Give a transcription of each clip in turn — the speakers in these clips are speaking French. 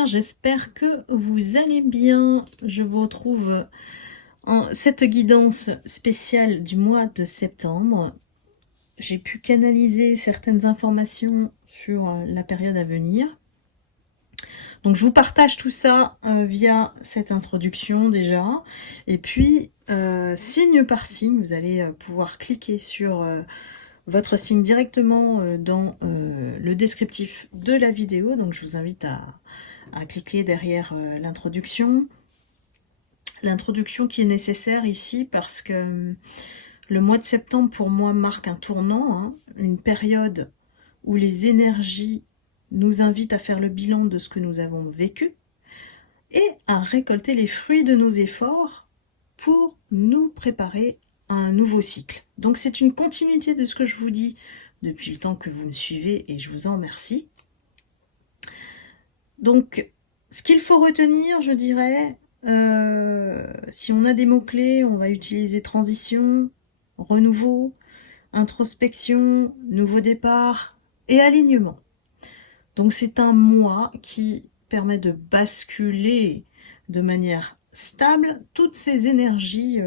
lumière, j'espère que vous allez bien. Je vous retrouve en cette guidance spéciale du mois de septembre. J'ai pu canaliser certaines informations sur la période à venir. Donc je vous partage tout ça via cette introduction déjà. Et puis, signe par signe, vous allez pouvoir cliquer sur votre signe directement dans le descriptif de la vidéo. Donc je vous invite à cliquer derrière l'introduction. L'introduction qui est nécessaire ici parce que le mois de septembre pour moi marque un tournant, hein, une période où les énergies nous invitent à faire le bilan de ce que nous avons vécu et à récolter les fruits de nos efforts pour nous préparer à un nouveau cycle. Donc c'est une continuité de ce que je vous dis depuis le temps que vous me suivez et je vous en remercie. Donc ce qu'il faut retenir, je dirais, si on a des mots-clés, on va utiliser transition, renouveau, introspection, nouveau départ et alignement. Donc c'est un mois qui permet de basculer de manière stable toutes ces énergies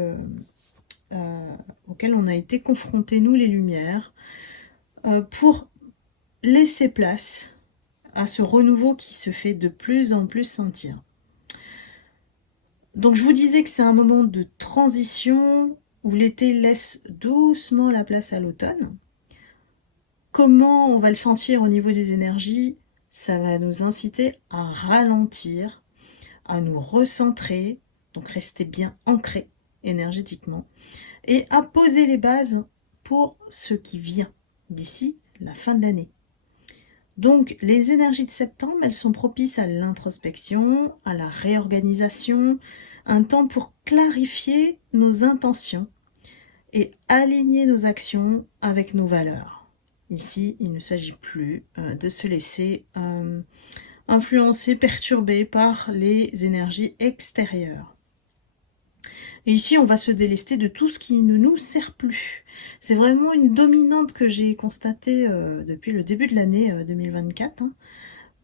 auxquelles on a été confrontés, nous les lumières, pour laisser place à ce renouveau qui se fait de plus en plus sentir. Donc je vous disais que c'est un moment de transition où l'été laisse doucement la place à l'automne. Comment on va le sentir au niveau des énergies? Ça va nous inciter à ralentir, à nous recentrer, donc rester bien ancré énergétiquement, et à poser les bases pour ce qui vient d'ici la fin de l'année. Donc les énergies de septembre, elles sont propices à l'introspection, à la réorganisation, un temps pour clarifier nos intentions et aligner nos actions avec nos valeurs. Ici, il ne s'agit plus de se laisser influencer, perturber par les énergies extérieures. Et ici, on va se délester de tout ce qui ne nous sert plus. C'est vraiment une dominante que j'ai constatée depuis le début de l'année 2024. Hein.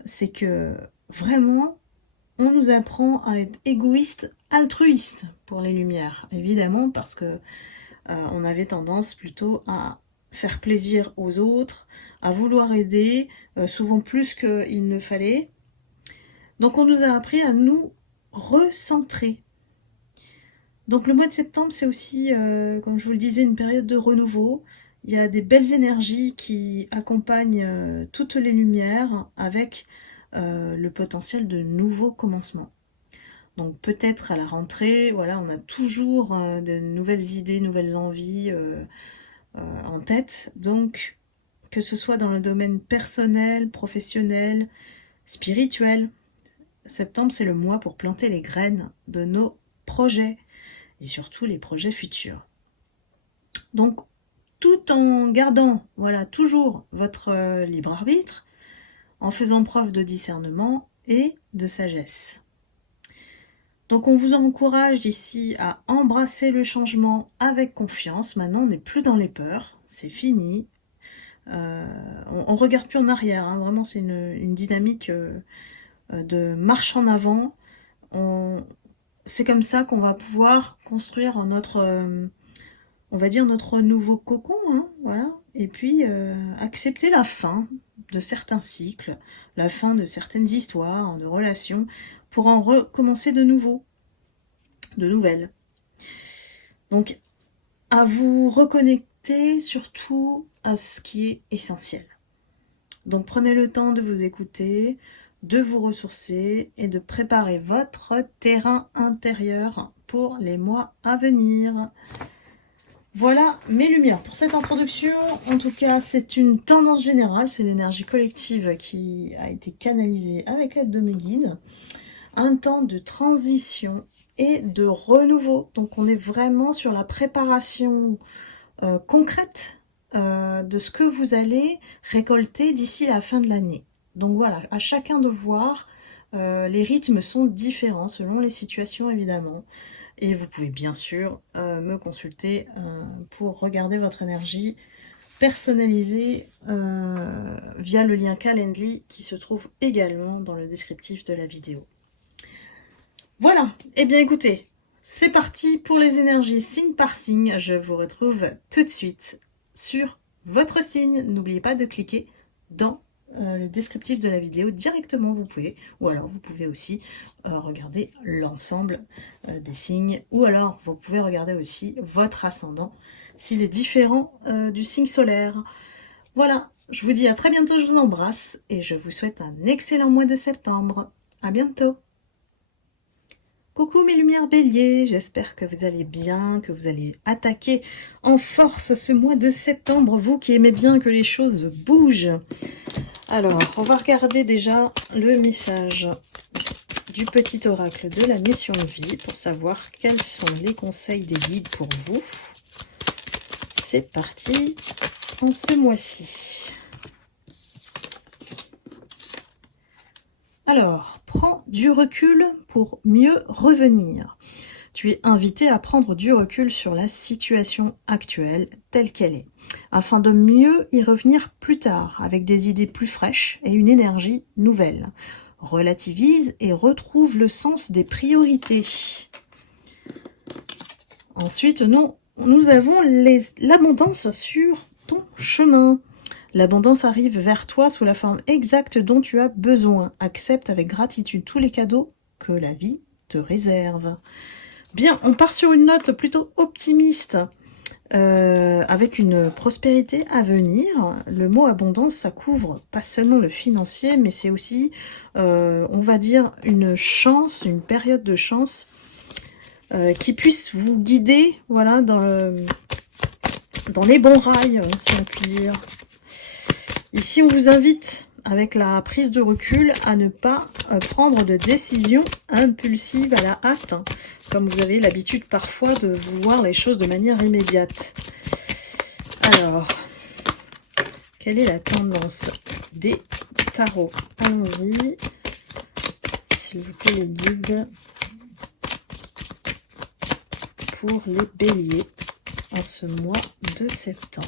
C'est que vraiment, on nous apprend à être égoïste, altruiste pour les lumières. Évidemment, parce que on avait tendance plutôt à faire plaisir aux autres, à vouloir aider, souvent plus qu'il ne fallait. Donc on nous a appris à nous recentrer. Donc le mois de septembre, c'est aussi, comme je vous le disais, une période de renouveau. Il y a des belles énergies qui accompagnent toutes les lumières avec le potentiel de nouveaux commencements. Donc peut-être à la rentrée, voilà, on a toujours de nouvelles idées, nouvelles envies en tête. Donc que ce soit dans le domaine personnel, professionnel, spirituel, septembre c'est le mois pour planter les graines de nos projets et surtout les projets futurs. Donc tout en gardant voilà, toujours votre libre arbitre, en faisant preuve de discernement et de sagesse. Donc on vous encourage ici à embrasser le changement avec confiance. Maintenant on n'est plus dans les peurs, c'est fini. On regarde plus en arrière, hein. Vraiment c'est une dynamique de marche en avant. C'est comme ça qu'on va pouvoir construire notre, on va dire notre nouveau cocon, hein, voilà. Et puis accepter la fin de certains cycles, la fin de certaines histoires, de relations, pour en recommencer de nouveau, de nouvelles. Donc à vous reconnecter surtout à ce qui est essentiel. Donc prenez le temps de vous écouter, de vous ressourcer et de préparer votre terrain intérieur pour les mois à venir. Voilà mes lumières pour cette introduction. En tout cas, c'est une tendance générale, c'est l'énergie collective qui a été canalisée avec l'aide de mes guides. Un temps de transition et de renouveau. Donc on est vraiment sur la préparation concrète de ce que vous allez récolter d'ici la fin de l'année. Donc voilà, à chacun de voir, les rythmes sont différents selon les situations évidemment. Et vous pouvez bien sûr me consulter pour regarder votre énergie personnalisé via le lien Calendly qui se trouve également dans le descriptif de la vidéo. Voilà, et bien écoutez, c'est parti pour les énergies signe par signe. Je vous retrouve tout de suite sur votre signe. N'oubliez pas de cliquer dans le descriptif de la vidéo directement, vous pouvez, ou alors vous pouvez aussi regarder l'ensemble des signes, ou alors vous pouvez regarder aussi votre ascendant s'il est différent du signe solaire. Voilà, je vous dis à très bientôt, je vous embrasse et je vous souhaite un excellent mois de septembre. À bientôt. Coucou mes lumières béliers, j'espère que vous allez bien, que vous allez attaquer en force ce mois de septembre, vous qui aimez bien que les choses bougent. Alors, on va regarder déjà le message du petit oracle de la mission de vie pour savoir quels sont les conseils des guides pour vous. C'est parti en ce mois-ci. Alors, prends du recul pour mieux revenir. Tu es invité à prendre du recul sur la situation actuelle telle qu'elle est, afin de mieux y revenir plus tard, avec des idées plus fraîches et une énergie nouvelle. Relativise et retrouve le sens des priorités. Ensuite, nous avons l'abondance sur ton chemin. L'abondance arrive vers toi sous la forme exacte dont tu as besoin. Accepte avec gratitude tous les cadeaux que la vie te réserve. Bien, on part sur une note plutôt optimiste, avec une prospérité à venir. Le mot abondance, ça couvre pas seulement le financier, mais c'est aussi, on va dire, une chance, une période de chance qui puisse vous guider, voilà, dans les bons rails, si on peut dire. Ici, on vous invite, avec la prise de recul, à ne pas prendre de décisions impulsives à la hâte, comme vous avez l'habitude parfois de vouloir les choses de manière immédiate. Alors, quelle est la tendance des tarots? Allons-y, s'il vous plaît, les guides, pour les béliers en ce mois de septembre.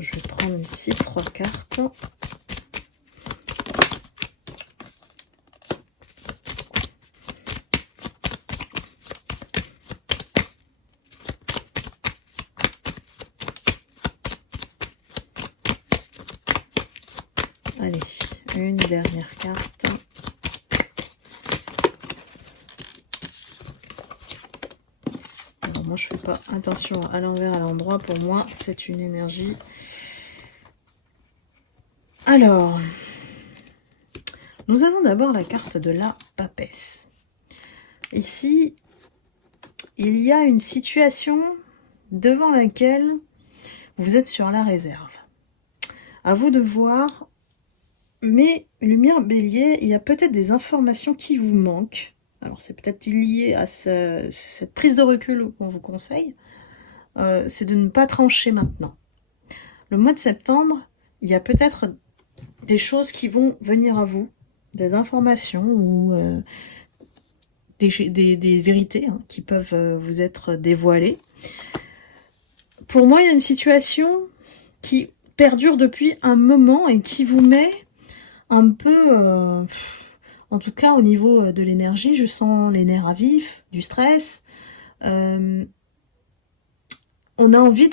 Je vais prendre ici 3 cartes. Allez, une dernière carte. Alors moi je fais pas attention à l'envers, à l'endroit. Pour moi c'est une énergie. Alors, nous avons d'abord la carte de la papesse. Ici, il y a une situation devant laquelle vous êtes sur la réserve. À vous de voir, mais lumière bélier, il y a peut-être des informations qui vous manquent. Alors c'est peut-être lié à cette prise de recul qu'on vous conseille. C'est de ne pas trancher maintenant. Le mois de septembre, il y a peut-être des choses qui vont venir à vous, des informations ou des vérités qui peuvent vous être dévoilées. Pour moi, il y a une situation qui perdure depuis un moment et qui vous met un peu, en tout cas au niveau de l'énergie, je sens les nerfs à vif, du stress. On a envie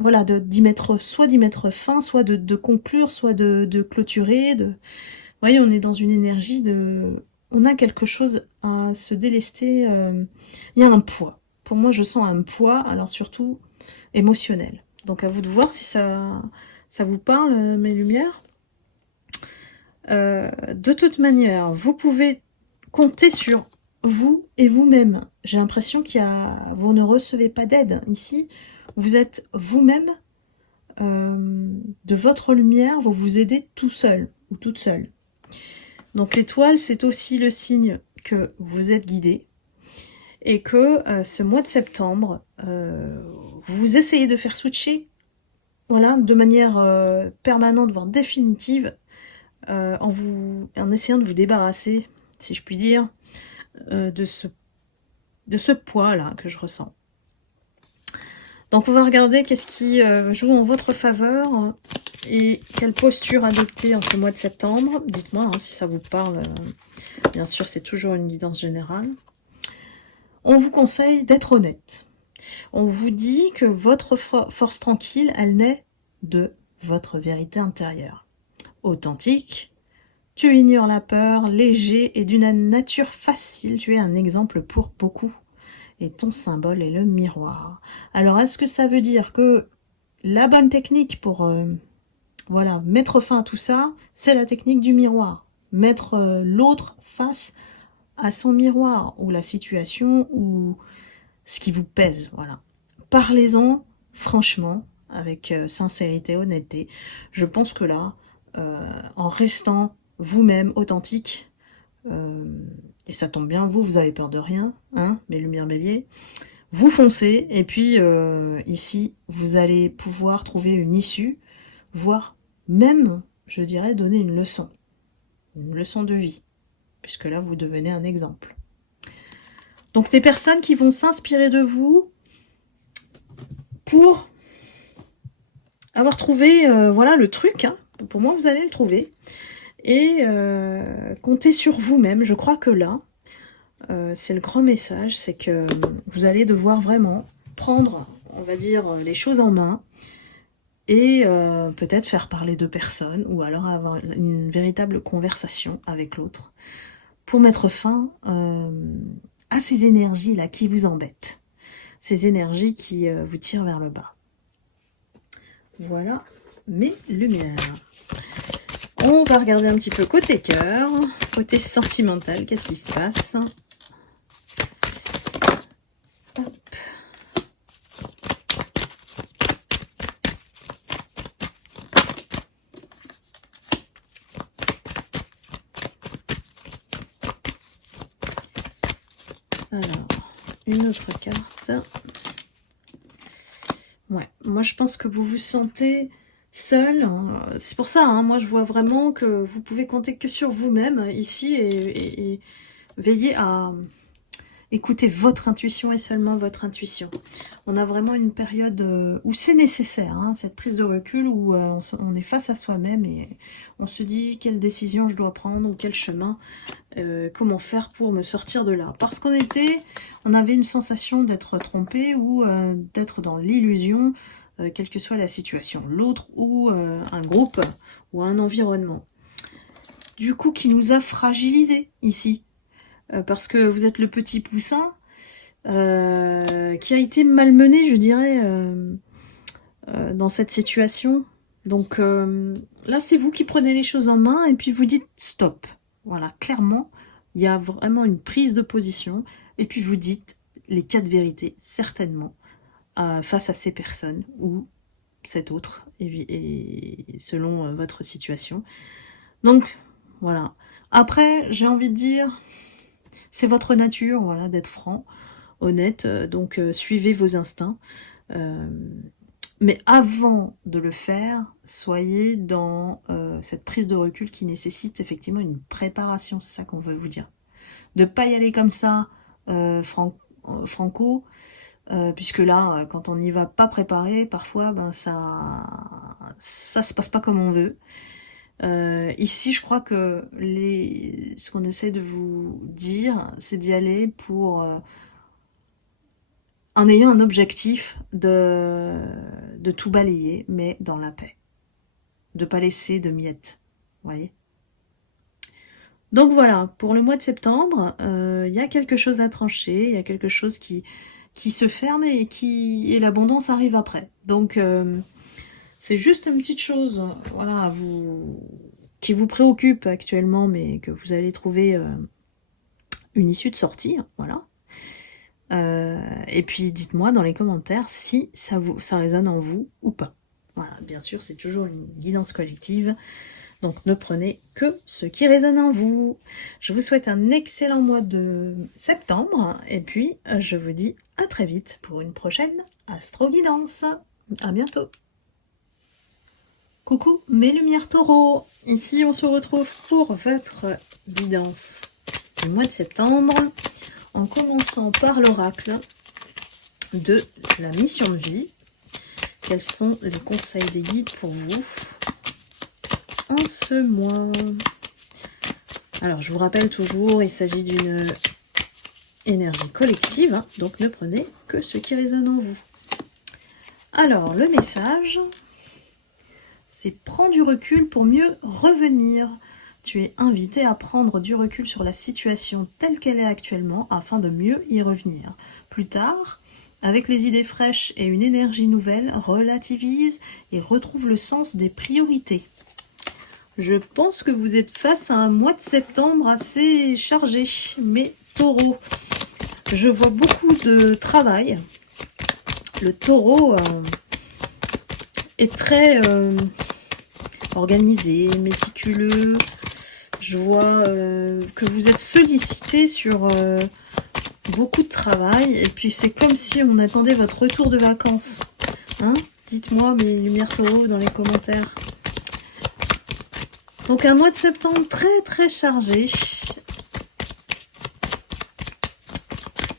voilà, d'y mettre fin, soit de conclure, soit de clôturer. Vous voyez, on est dans une énergie on a quelque chose à se délester. Il y a un poids. Pour moi, je sens un poids, alors surtout émotionnel. Donc à vous de voir si ça vous parle, mes lumières. De toute manière, vous pouvez compter sur vous et vous-même. J'ai l'impression vous ne recevez pas d'aide ici. Vous êtes vous-même de votre lumière, vous vous aidez tout seul ou toute seule. Donc l'étoile, c'est aussi le signe que vous êtes guidé et que ce mois de septembre, vous essayez de faire switcher, voilà, de manière permanente, voire définitive, en essayant de vous débarrasser, si je puis dire, de ce ce poids-là que je ressens. Donc on va regarder qu'est-ce qui joue en votre faveur et quelle posture adopter en ce mois de septembre. Dites-moi hein, si ça vous parle. Bien sûr, c'est toujours une guidance générale. On vous conseille d'être honnête. On vous dit que votre force tranquille, elle naît de votre vérité intérieure. Authentique, tu ignores la peur, léger et d'une nature facile. Tu es un exemple pour beaucoup. Et ton symbole est le miroir. Alors, est-ce que ça veut dire que la bonne technique pour voilà, mettre fin à tout ça, c'est la technique du miroir. Mettre l'autre face à son miroir, ou la situation, ou ce qui vous pèse. Voilà. Parlez-en franchement, avec sincérité, honnêteté. Je pense que là, en restant vous-même authentique, et ça tombe bien, vous avez peur de rien, hein, mes lumières béliers, vous foncez, et puis ici, vous allez pouvoir trouver une issue, voire même, je dirais, donner une leçon de vie, puisque là, vous devenez un exemple. Donc, des personnes qui vont s'inspirer de vous pour avoir trouvé, voilà, le truc, hein. Pour moi, vous allez le trouver, et comptez sur vous-même. Je crois que là, c'est le grand message, c'est que vous allez devoir vraiment prendre, on va dire, les choses en main et peut-être faire parler deux personnes ou alors avoir une véritable conversation avec l'autre pour mettre fin à ces énergies-là qui vous embêtent, ces énergies qui vous tirent vers le bas. Voilà mes lumières. On va regarder un petit peu côté cœur, côté sentimental, qu'est-ce qui se passe ? Alors, une autre carte. Ouais, moi je pense que vous vous sentez seul. Hein. C'est pour ça, hein, moi je vois vraiment que vous pouvez compter que sur vous-même ici et veiller à écouter votre intuition et seulement votre intuition. On a vraiment une période où c'est nécessaire, hein, cette prise de recul, où on est face à soi-même et on se dit quelle décision je dois prendre ou quel chemin, comment faire pour me sortir de là. Parce on avait une sensation d'être trompé ou d'être dans l'illusion, quelle que soit la situation, l'autre ou un groupe ou un environnement. Du coup, qui nous a fragilisés ici. Parce que vous êtes le petit poussin qui a été malmené, je dirais, dans cette situation. Donc là, c'est vous qui prenez les choses en main et puis vous dites stop. Voilà, clairement, il y a vraiment une prise de position et puis vous dites les quatre vérités, certainement, face à ces personnes ou cet autre, et selon votre situation. Donc, voilà. Après, j'ai envie de dire... C'est votre nature, voilà, d'être franc, honnête, donc suivez vos instincts. Mais avant de le faire, soyez dans cette prise de recul qui nécessite effectivement une préparation, c'est ça qu'on veut vous dire. De ne pas y aller comme ça, franco, puisque là, quand on n'y va pas préparé, parfois, ben, ça se passe pas comme on veut. Ici, je crois que ce qu'on essaie de vous dire, c'est d'y aller en ayant un objectif de tout balayer, mais dans la paix. De pas laisser de miettes, vous voyez. Donc voilà, pour le mois de septembre, il y a quelque chose à trancher, il y a quelque chose qui se ferme et l'abondance arrive après. Donc c'est juste une petite chose, voilà, qui vous préoccupe actuellement, mais que vous allez trouver une issue de sortie, voilà. Et puis dites-moi dans les commentaires si ça résonne en vous ou pas. Voilà, bien sûr, c'est toujours une guidance collective, donc ne prenez que ce qui résonne en vous. Je vous souhaite un excellent mois de septembre, et puis je vous dis à très vite pour une prochaine astro-guidance. À bientôt. Coucou mes lumières taureaux, ici on se retrouve pour votre guidance du mois de septembre. en commençant par l'oracle de la mission de vie. Quels sont les conseils des guides pour vous en ce mois? Alors, je vous rappelle toujours, il s'agit d'une énergie collective, hein, donc ne prenez que ce qui résonne en vous. Alors, le message, c'est « Prends du recul pour mieux revenir ». Tu es invité à prendre du recul sur la situation telle qu'elle est actuellement afin de mieux y revenir. Plus tard, avec les idées fraîches et une énergie nouvelle, relativise et retrouve le sens des priorités. Je pense que vous êtes face à un mois de septembre assez chargé, mais taureau, je vois beaucoup de travail. Le taureau est très organisé, méticuleux. Je vois que vous êtes sollicité sur beaucoup de travail. Et puis c'est comme si on attendait votre retour de vacances. Hein? Dites-moi, mes lumières taureaux, dans les commentaires. Donc un mois de septembre très très chargé.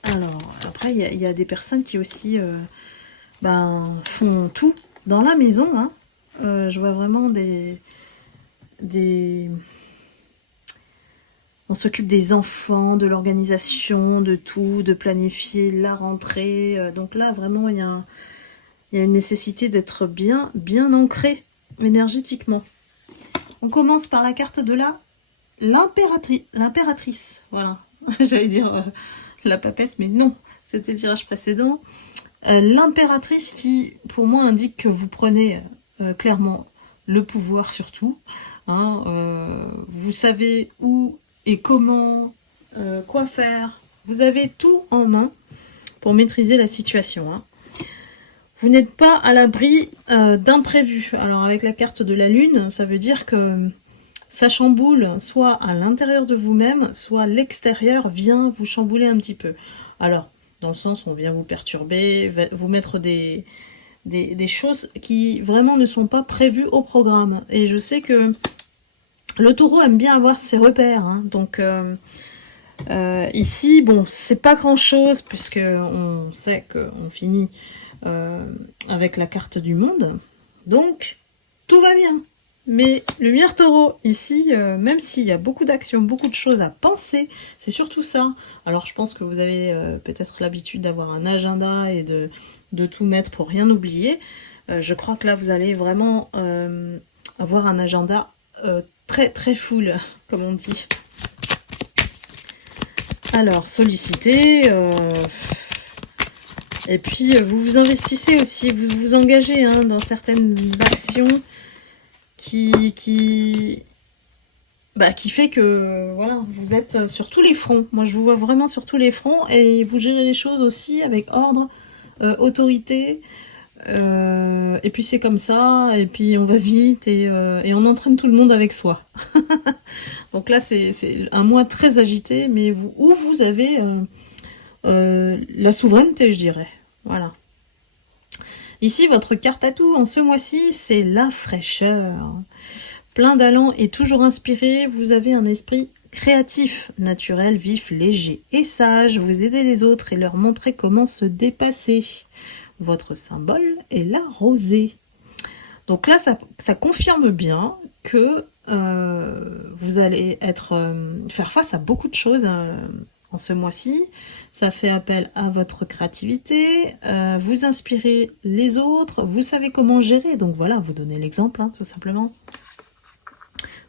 Alors, après, il y a des personnes qui aussi font tout dans la maison. Hein. Je vois vraiment on s'occupe des enfants, de l'organisation, de tout, de planifier la rentrée. Donc là, vraiment, il y a une nécessité d'être bien ancré énergétiquement. On commence par la carte de l'impératrice. Voilà, j'allais dire la papesse, mais non, c'était le tirage précédent. L'impératrice qui, pour moi, indique que vous prenez clairement le pouvoir sur tout. Hein, vous savez où et comment, quoi faire. Vous avez tout en main pour maîtriser la situation. Hein. Vous n'êtes pas à l'abri d'imprévus. Alors avec la carte de la lune, ça veut dire que ça chamboule soit à l'intérieur de vous-même, soit l'extérieur vient vous chambouler un petit peu. Alors, dans le sens où on vient vous perturber, vous mettre des choses qui vraiment ne sont pas prévues au programme. Et je sais que le taureau aime bien avoir ses repères. Hein. Donc ici, bon, c'est pas grand-chose puisque on sait qu'on finit avec la carte du monde. Donc, tout va bien. Mais lumière taureau, ici, même s'il y a beaucoup d'actions, beaucoup de choses à penser, c'est surtout ça. Alors je pense que vous avez peut-être l'habitude d'avoir un agenda et de tout mettre pour rien oublier. Je crois que là, vous allez vraiment avoir un agenda très très full, comme on dit. Alors, solliciter... et puis, vous vous investissez aussi, vous vous engagez hein, dans certaines actions qui fait que voilà, vous êtes sur tous les fronts. Moi, je vous vois vraiment sur tous les fronts et vous gérez les choses aussi avec ordre, autorité. Et puis c'est comme ça, et puis on va vite et on entraîne tout le monde avec soi. Donc là, c'est un mois très agité, mais où vous avez la souveraineté, je dirais. Voilà. Ici, votre carte à tout en ce mois-ci, c'est la fraîcheur. Plein d'allant et toujours inspiré, vous avez un esprit créatif, naturel, vif, léger et sage. Vous aidez les autres et leur montrer comment se dépasser. Votre symbole est la rosée. Donc là, ça confirme bien que vous allez faire face à beaucoup de choses en ce mois-ci. Ça fait appel à votre créativité, vous inspirez les autres, vous savez comment gérer. Donc voilà, vous donnez l'exemple, hein, tout simplement.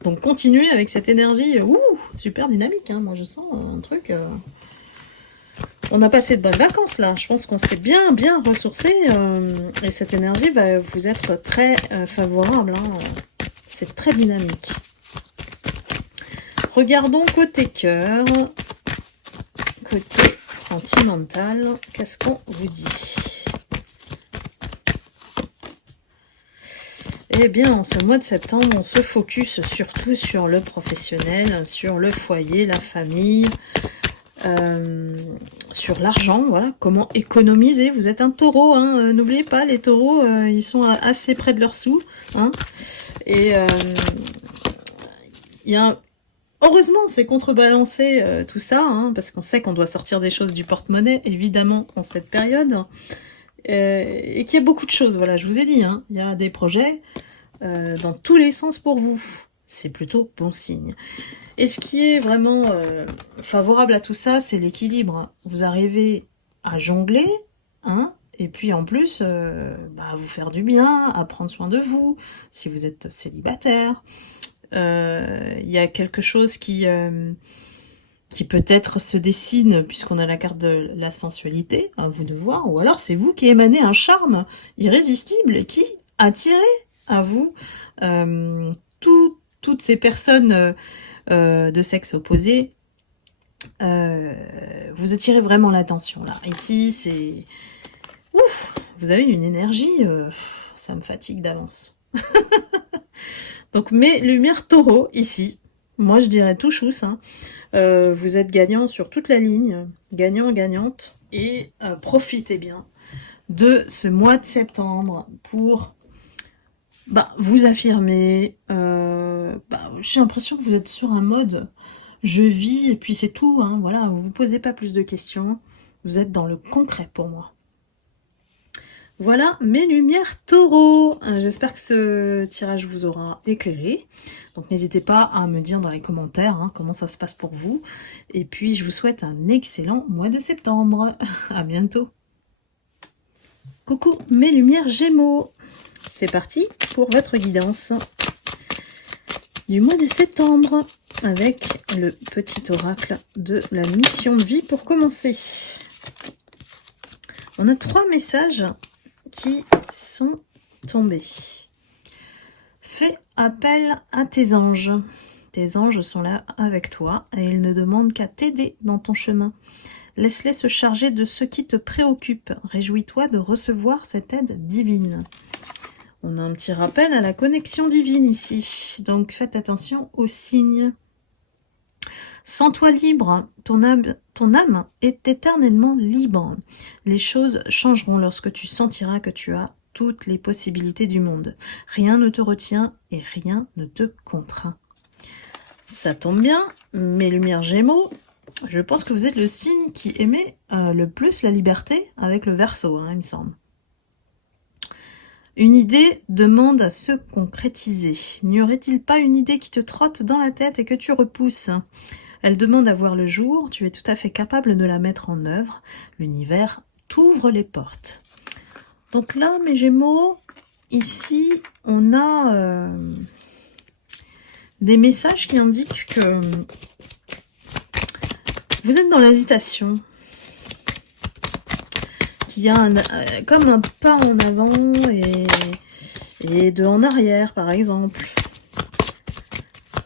Donc continuez avec cette énergie, super dynamique. Hein, moi je sens un truc... On a passé de bonnes vacances là. Je pense qu'on s'est bien ressourcé et cette énergie va vous être très favorable. Hein. C'est très dynamique. Regardons côté cœur, côté sentimental. Qu'est-ce qu'on vous dit? Eh bien, en ce mois de septembre, on se focus surtout sur le professionnel, sur le foyer, la famille. Sur l'argent, voilà, comment économiser. Vous êtes un taureau, hein, n'oubliez pas, les taureaux, ils sont assez près de leurs sous, hein, et il y a Heureusement, c'est contrebalancé tout ça, hein, parce qu'on sait qu'on doit sortir des choses du porte-monnaie, évidemment, en cette période. Et qu'il y a beaucoup de choses, voilà, je vous ai dit, hein, il y a des projets dans tous les sens pour vous. C'est plutôt bon signe. Et ce qui est vraiment favorable à tout ça, c'est l'équilibre. Vous arrivez à jongler, hein, et puis en plus, à vous faire du bien, à prendre soin de vous, si vous êtes célibataire. Il y a quelque chose qui peut-être se dessine, puisqu'on a la carte de la sensualité, à vous de voir, ou alors c'est vous qui émanez un charme irrésistible et qui attirez à vous toutes ces personnes de sexe opposé. Vous attirez vraiment l'attention là. Ici, c'est... Ouf, vous avez une énergie, ça me fatigue d'avance. Donc mes lumières taureau, ici, moi je dirais tout chousse, hein. Vous êtes gagnant sur toute la ligne, gagnant-gagnante, et profitez bien de ce mois de septembre pour vous affirmer. J'ai l'impression que vous êtes sur un mode je vis et puis c'est tout, hein, voilà, vous vous posez pas plus de questions, vous êtes dans le concret pour moi. Voilà mes lumières taureau. J'espère que ce tirage vous aura éclairé. Donc n'hésitez pas à me dire dans les commentaires comment ça se passe pour vous. Et puis je vous souhaite un excellent mois de septembre. À bientôt. Coucou mes lumières gémeaux. C'est parti pour votre guidance du mois de septembre avec le petit oracle de la mission de vie pour commencer. On a 3 messages qui sont tombés. Fais appel à tes anges. Tes anges sont là avec toi et ils ne demandent qu'à t'aider dans ton chemin. Laisse-les se charger de ce qui te préoccupe. Réjouis-toi de recevoir cette aide divine. On a un petit rappel à la connexion divine ici. Donc faites attention aux signes. Sens-toi libre, ton âme est éternellement libre. Les choses changeront lorsque tu sentiras que tu as toutes les possibilités du monde. Rien ne te retient et rien ne te contraint. Ça tombe bien, mes lumières gémeaux, je pense que vous êtes le signe qui aimait le plus la liberté avec le Verseau, il me semble. Une idée demande à se concrétiser. N'y aurait-il pas une idée qui te trotte dans la tête et que tu repousses ? Elle demande à voir le jour, tu es tout à fait capable de la mettre en œuvre. L'univers t'ouvre les portes. Donc là, mes Gémeaux, ici, on a des messages qui indiquent que vous êtes dans l'hésitation. Qu'il y a comme un pas en avant et 2 en arrière, par exemple.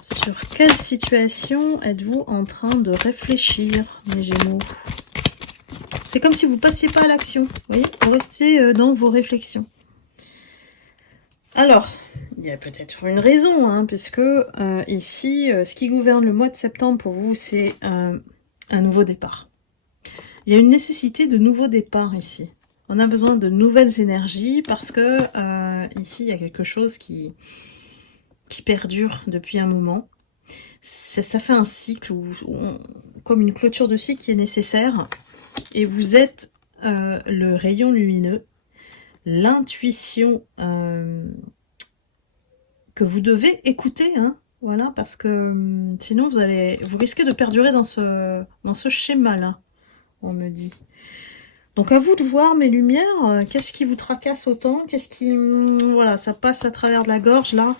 Sur quelle situation êtes-vous en train de réfléchir, mes Gémeaux? C'est comme si vous ne passiez pas à l'action. Vous voyez, vous restez dans vos réflexions. Alors, il y a peut-être une raison, puisque ici, ce qui gouverne le mois de septembre pour vous, c'est un nouveau départ. Il y a une nécessité de nouveau départ ici. On a besoin de nouvelles énergies parce que ici, il y a quelque chose qui perdure depuis un moment. Ça fait un cycle, comme une clôture de cycle qui est nécessaire. Et vous êtes le rayon lumineux, l'intuition que vous devez écouter, voilà, parce que sinon vous risquez de perdurer dans ce schéma-là, on me dit. Donc à vous de voir, mes lumières, qu'est-ce qui vous tracasse autant, qu'est-ce qui... voilà, ça passe à travers de la gorge, là.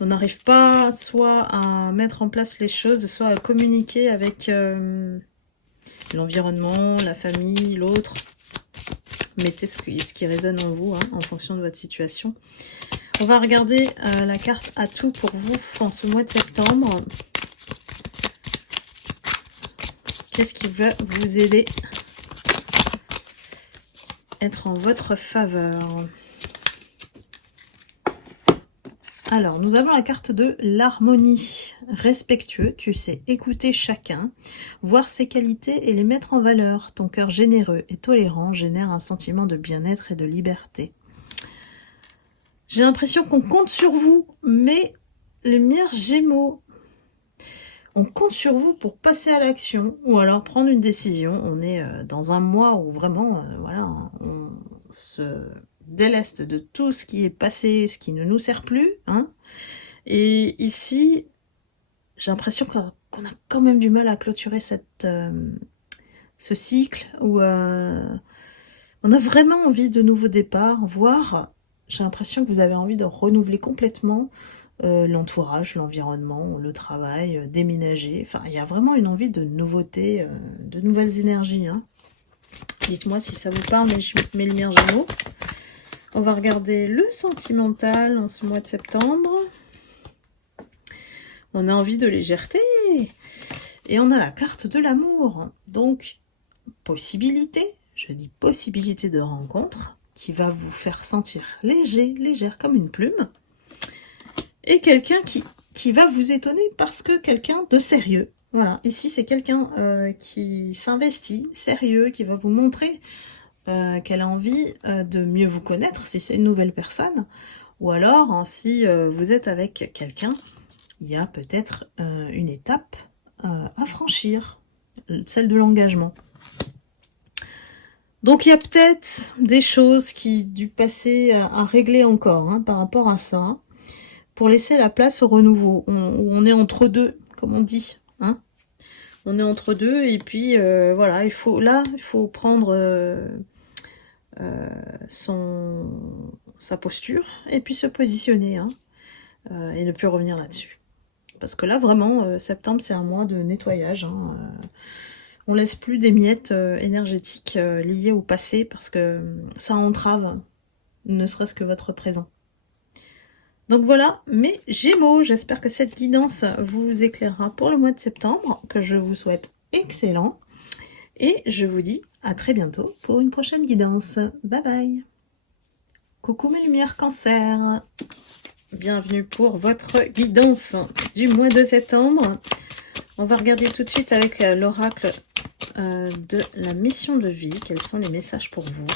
On n'arrive pas soit à mettre en place les choses, soit à communiquer avec l'environnement, la famille, l'autre. Mettez ce qui résonne en vous, en fonction de votre situation. On va regarder la carte atout pour vous en ce mois de septembre. Qu'est-ce qui va vous aider à être en votre faveur? Alors, nous avons la carte de l'harmonie. Respectueux, tu sais écouter chacun, voir ses qualités et les mettre en valeur. Ton cœur généreux et tolérant génère un sentiment de bien-être et de liberté. J'ai l'impression qu'on compte sur vous, mais lumière Gémeaux. On compte sur vous pour passer à l'action ou alors prendre une décision. On est dans un mois où vraiment, voilà, on se déleste de tout ce qui est passé, ce qui ne nous sert plus. Hein. Et ici, j'ai l'impression qu'on a quand même du mal à clôturer ce cycle où on a vraiment envie de nouveaux départs, voire j'ai l'impression que vous avez envie de renouveler complètement l'entourage, l'environnement, le travail, déménager. Enfin, il y a vraiment une envie de nouveauté, de nouvelles énergies. Hein. Dites-moi si ça vous parle, mes lumières Gémeaux. On va regarder le sentimental en ce mois de septembre. On a envie de légèreté. Et on a la carte de l'amour. Donc, possibilité, je dis possibilité de rencontre, qui va vous faire sentir légère comme une plume. Et quelqu'un qui va vous étonner parce que quelqu'un de sérieux. Voilà, ici c'est quelqu'un qui s'investit, sérieux, qui va vous montrer qu'elle a envie de mieux vous connaître si c'est une nouvelle personne. Ou alors, hein, si vous êtes avec quelqu'un, il y a peut-être une étape à franchir, celle de l'engagement. Donc il y a peut-être des choses qui du passé à régler encore hein, par rapport à ça, pour laisser la place au renouveau. On est entre deux, comme on dit. Hein, on est entre deux et puis voilà, il faut prendre sa posture et puis se positionner hein, et ne plus revenir là-dessus. Parce que là vraiment, septembre c'est un mois de nettoyage. Hein, on laisse plus des miettes énergétiques liées au passé parce que ça entrave ne serait-ce que votre présent. Donc voilà, mes Gémeaux, j'espère que cette guidance vous éclairera pour le mois de septembre, que je vous souhaite excellent. Et je vous dis à très bientôt pour une prochaine guidance. Bye bye. Coucou mes lumières Cancer. Bienvenue pour votre guidance du mois de septembre. On va regarder tout de suite avec l'oracle de la mission de vie. Quels sont les messages pour vous?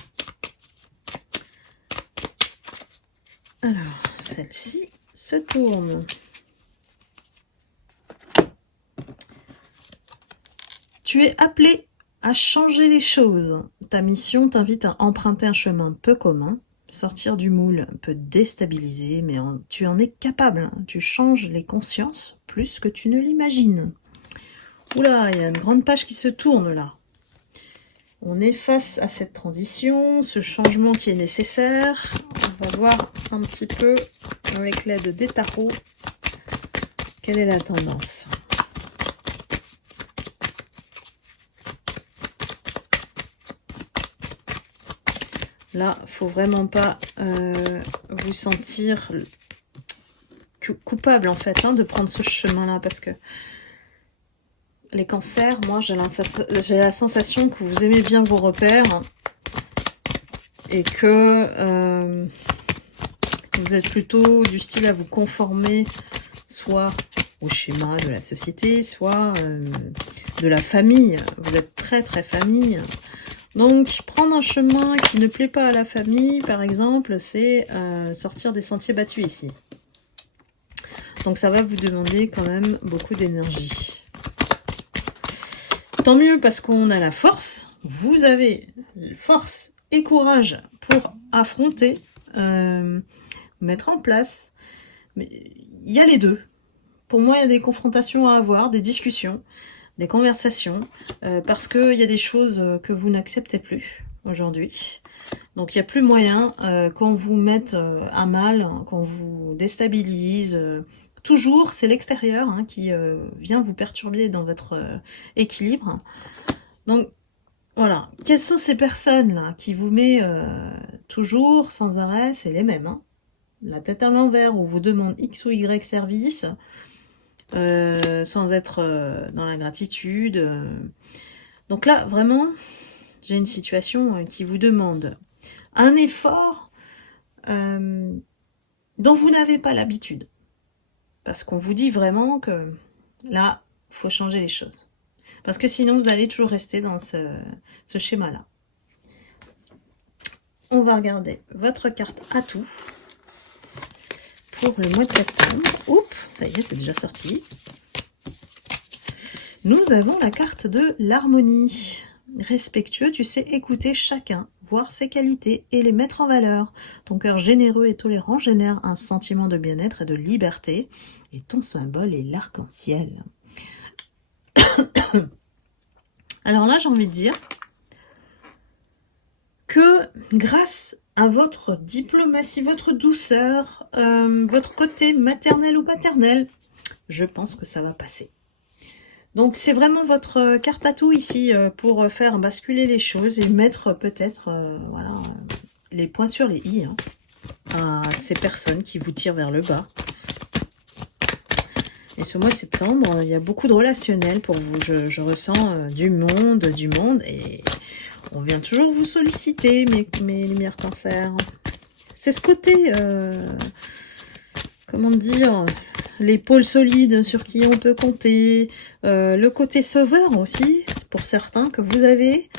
Alors, celle-ci se tourne. Tu es appelé à changer les choses. Ta mission t'invite à emprunter un chemin peu commun. Sortir du moule peut déstabiliser, mais tu en es capable. Tu changes les consciences plus que tu ne l'imagines. Oula, il y a une grande page qui se tourne là. On est face à cette transition, ce changement qui est nécessaire. On va voir un petit peu avec l'aide des tarots quelle est la tendance. Là, faut vraiment pas vous sentir coupable en fait hein, de prendre ce chemin-là parce que les cancers, moi j'ai la sensation que vous aimez bien vos repères et que vous êtes plutôt du style à vous conformer soit au schéma de la société, soit de la famille. Vous êtes très famille. Donc, prendre un chemin qui ne plaît pas à la famille, par exemple, c'est sortir des sentiers battus ici. Donc, ça va vous demander quand même beaucoup d'énergie. Tant mieux parce qu'on a la force. Vous avez force et courage pour affronter, mettre en place. Mais il y a les deux. Pour moi, il y a des confrontations à avoir, des discussions, des conversations, parce qu'il y a des choses que vous n'acceptez plus aujourd'hui. Donc il n'y a plus moyen qu'on vous mette à mal, hein, qu'on vous déstabilise. Toujours, c'est l'extérieur hein, qui vient vous perturber dans votre équilibre. Donc voilà, quelles sont ces personnes-là qui vous met toujours sans arrêt, c'est les mêmes. Hein, la tête à l'envers, où vous demande X ou Y service, sans être dans la gratitude. Donc là, vraiment, j'ai une situation qui vous demande un effort dont vous n'avez pas l'habitude. Parce qu'on vous dit vraiment que là, il faut changer les choses. Parce que sinon, vous allez toujours rester dans ce schéma-là. On va regarder votre carte atout pour le mois de septembre. Oups, ça y est, c'est déjà sorti. Nous avons la carte de l'harmonie. Respectueux, tu sais écouter chacun, voir ses qualités et les mettre en valeur. Ton cœur généreux et tolérant génère un sentiment de bien-être et de liberté. Et ton symbole est l'arc-en-ciel. Alors là, j'ai envie de dire que grâce à votre diplomatie, votre douceur, votre côté maternel ou paternel, je pense que ça va passer. Donc c'est vraiment votre carte atout ici pour faire basculer les choses et mettre peut-être voilà, les points sur les i à ces personnes qui vous tirent vers le bas. Et ce mois de septembre, il y a beaucoup de relationnel pour vous. Je ressens du monde, et on vient toujours vous solliciter, mes lumières cancer. C'est ce côté, comment dire, l'épaule solide sur qui on peut compter, le côté sauveur aussi, pour certains que vous avez.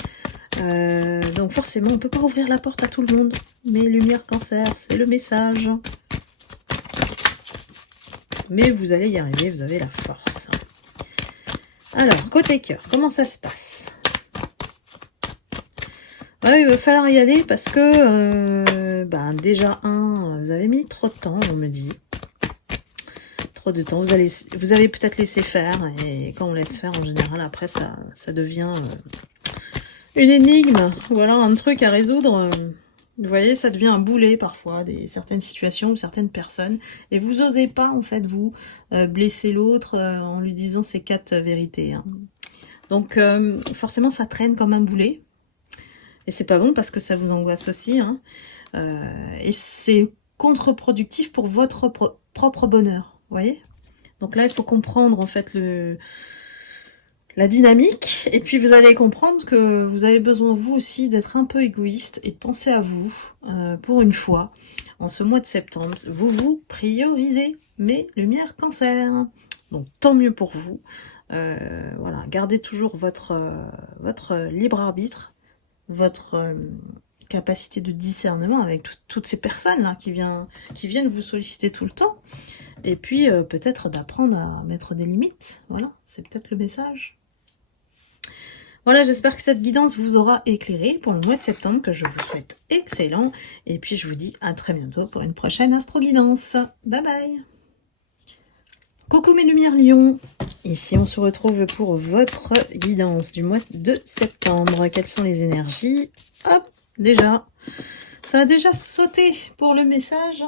Donc forcément, on ne peut pas ouvrir la porte à tout le monde. Mais lumière cancer, c'est le message. Mais vous allez y arriver, vous avez la force. Alors, côté cœur, comment ça se passe? Ouais, il va falloir y aller parce que, déjà, vous avez mis trop de temps, on me dit. Trop de temps. Vous avez peut-être laissé faire, et quand on laisse faire, en général, après, ça devient une énigme. Voilà, un truc à résoudre. Vous voyez, ça devient un boulet parfois, certaines situations ou certaines personnes. Et vous osez pas, en fait, vous blesser l'autre en lui disant ces 4 vérités. Donc, forcément, ça traîne comme un boulet. Et c'est pas bon parce que ça vous angoisse aussi. Et c'est contre-productif pour votre propre bonheur. Vous voyez? Donc là, il faut comprendre, en fait, la dynamique, et puis vous allez comprendre que vous avez besoin vous aussi d'être un peu égoïste et de penser à vous pour une fois en ce mois de septembre. Vous priorisez mes lumières cancer, donc tant mieux pour vous. Voilà, gardez toujours votre libre arbitre, votre capacité de discernement avec toutes ces personnes là qui viennent vous solliciter tout le temps, et puis peut-être d'apprendre à mettre des limites. Voilà, c'est peut-être le message. Voilà, j'espère que cette guidance vous aura éclairé pour le mois de septembre, que je vous souhaite excellent. Et puis, je vous dis à très bientôt pour une prochaine astro-guidance. Bye bye. Coucou mes lumières lions. Ici, on se retrouve pour votre guidance du mois de septembre. Quelles sont les énergies? Hop, déjà. Ça a déjà sauté pour le message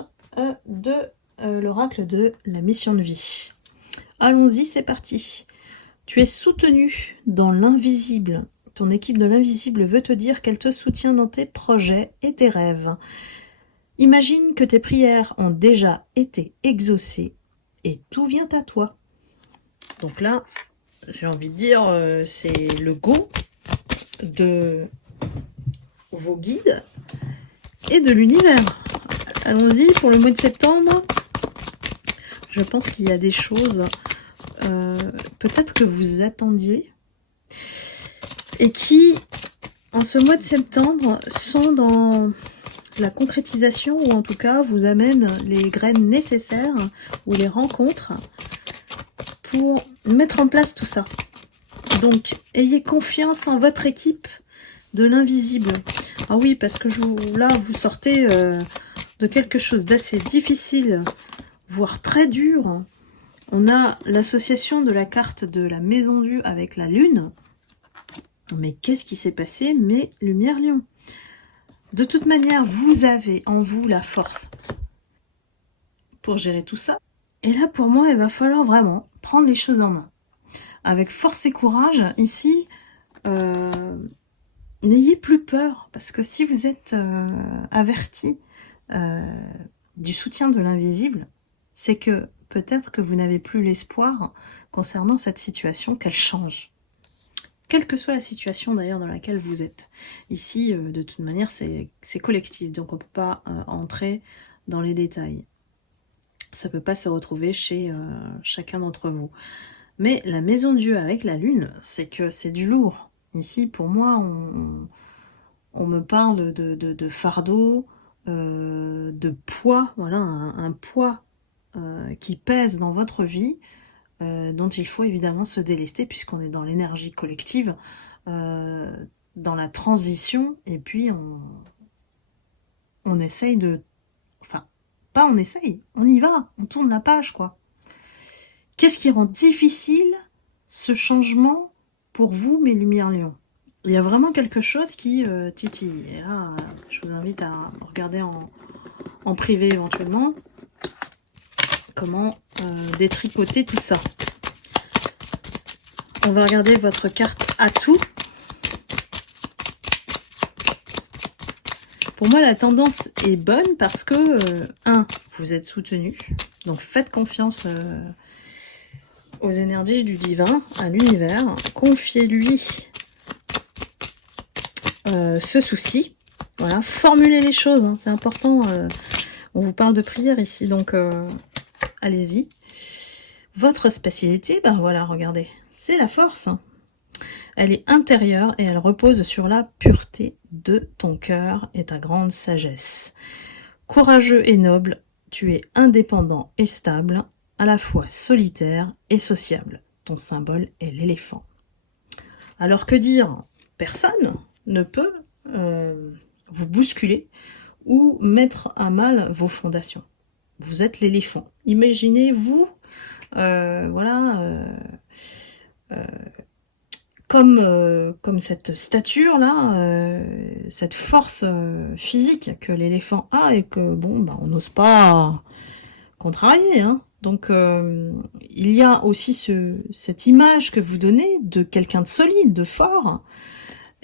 de l'oracle de la mission de vie. Allons-y, c'est parti. Tu es soutenu dans l'invisible. Ton équipe de l'invisible veut te dire qu'elle te soutient dans tes projets et tes rêves. Imagine que tes prières ont déjà été exaucées et tout vient à toi. Donc là, j'ai envie de dire, c'est le go de vos guides et de l'univers. Allons-y pour le mois de septembre. Je pense qu'il y a des choses peut-être que vous attendiez et qui, en ce mois de septembre, sont dans la concrétisation, ou en tout cas vous amènent les graines nécessaires ou les rencontres pour mettre en place tout ça. Donc, ayez confiance en votre équipe de l'invisible. Ah oui, parce que là, vous sortez de quelque chose d'assez difficile, voire très dur. On a l'association de la carte de la maison Dieu avec la lune. Mais qu'est-ce qui s'est passé, mes lumières lions? De toute manière, vous avez en vous la force pour gérer tout ça. Et là, pour moi, il va falloir vraiment prendre les choses en main. Avec force et courage, ici, n'ayez plus peur. Parce que si vous êtes averti du soutien de l'invisible, c'est que peut-être que vous n'avez plus l'espoir concernant cette situation qu'elle change. Quelle que soit la situation d'ailleurs dans laquelle vous êtes. Ici, de toute manière, c'est collectif, donc on ne peut pas entrer dans les détails. Ça ne peut pas se retrouver chez chacun d'entre vous. Mais la maison Dieu avec la lune, c'est que c'est du lourd. Ici, pour moi, on me parle de fardeau, de poids, voilà, un poids qui pèse dans votre vie, dont il faut évidemment se délester, puisqu'on est dans l'énergie collective, dans la transition, et puis on essaye de... Enfin, pas on essaye, on y va, on tourne la page, quoi. Qu'est-ce qui rend difficile ce changement pour vous, mes lumières lions? Il y a vraiment quelque chose qui titille. Et là, je vous invite à regarder en privé éventuellement comment détricoter tout ça. On va regarder votre carte atout. Pour moi, la tendance est bonne parce que, vous êtes soutenu. Donc, faites confiance aux énergies du divin, à l'univers. Confiez-lui ce souci. Voilà, formulez les choses, hein, c'est important. On vous parle de prière ici, donc allez-y. Votre spécialité, ben voilà, regardez, c'est la force. Elle est intérieure et elle repose sur la pureté de ton cœur et ta grande sagesse. Courageux et noble, tu es indépendant et stable, à la fois solitaire et sociable. Ton symbole est l'éléphant. Alors que dire? Personne ne peut vous bousculer ou mettre à mal vos fondations. Vous êtes l'éléphant. Imaginez-vous, voilà, comme cette stature-là, cette force physique que l'éléphant a et que, bon, bah, on n'ose pas contrarier, hein. Donc, il y a aussi cette image que vous donnez de quelqu'un de solide, de fort,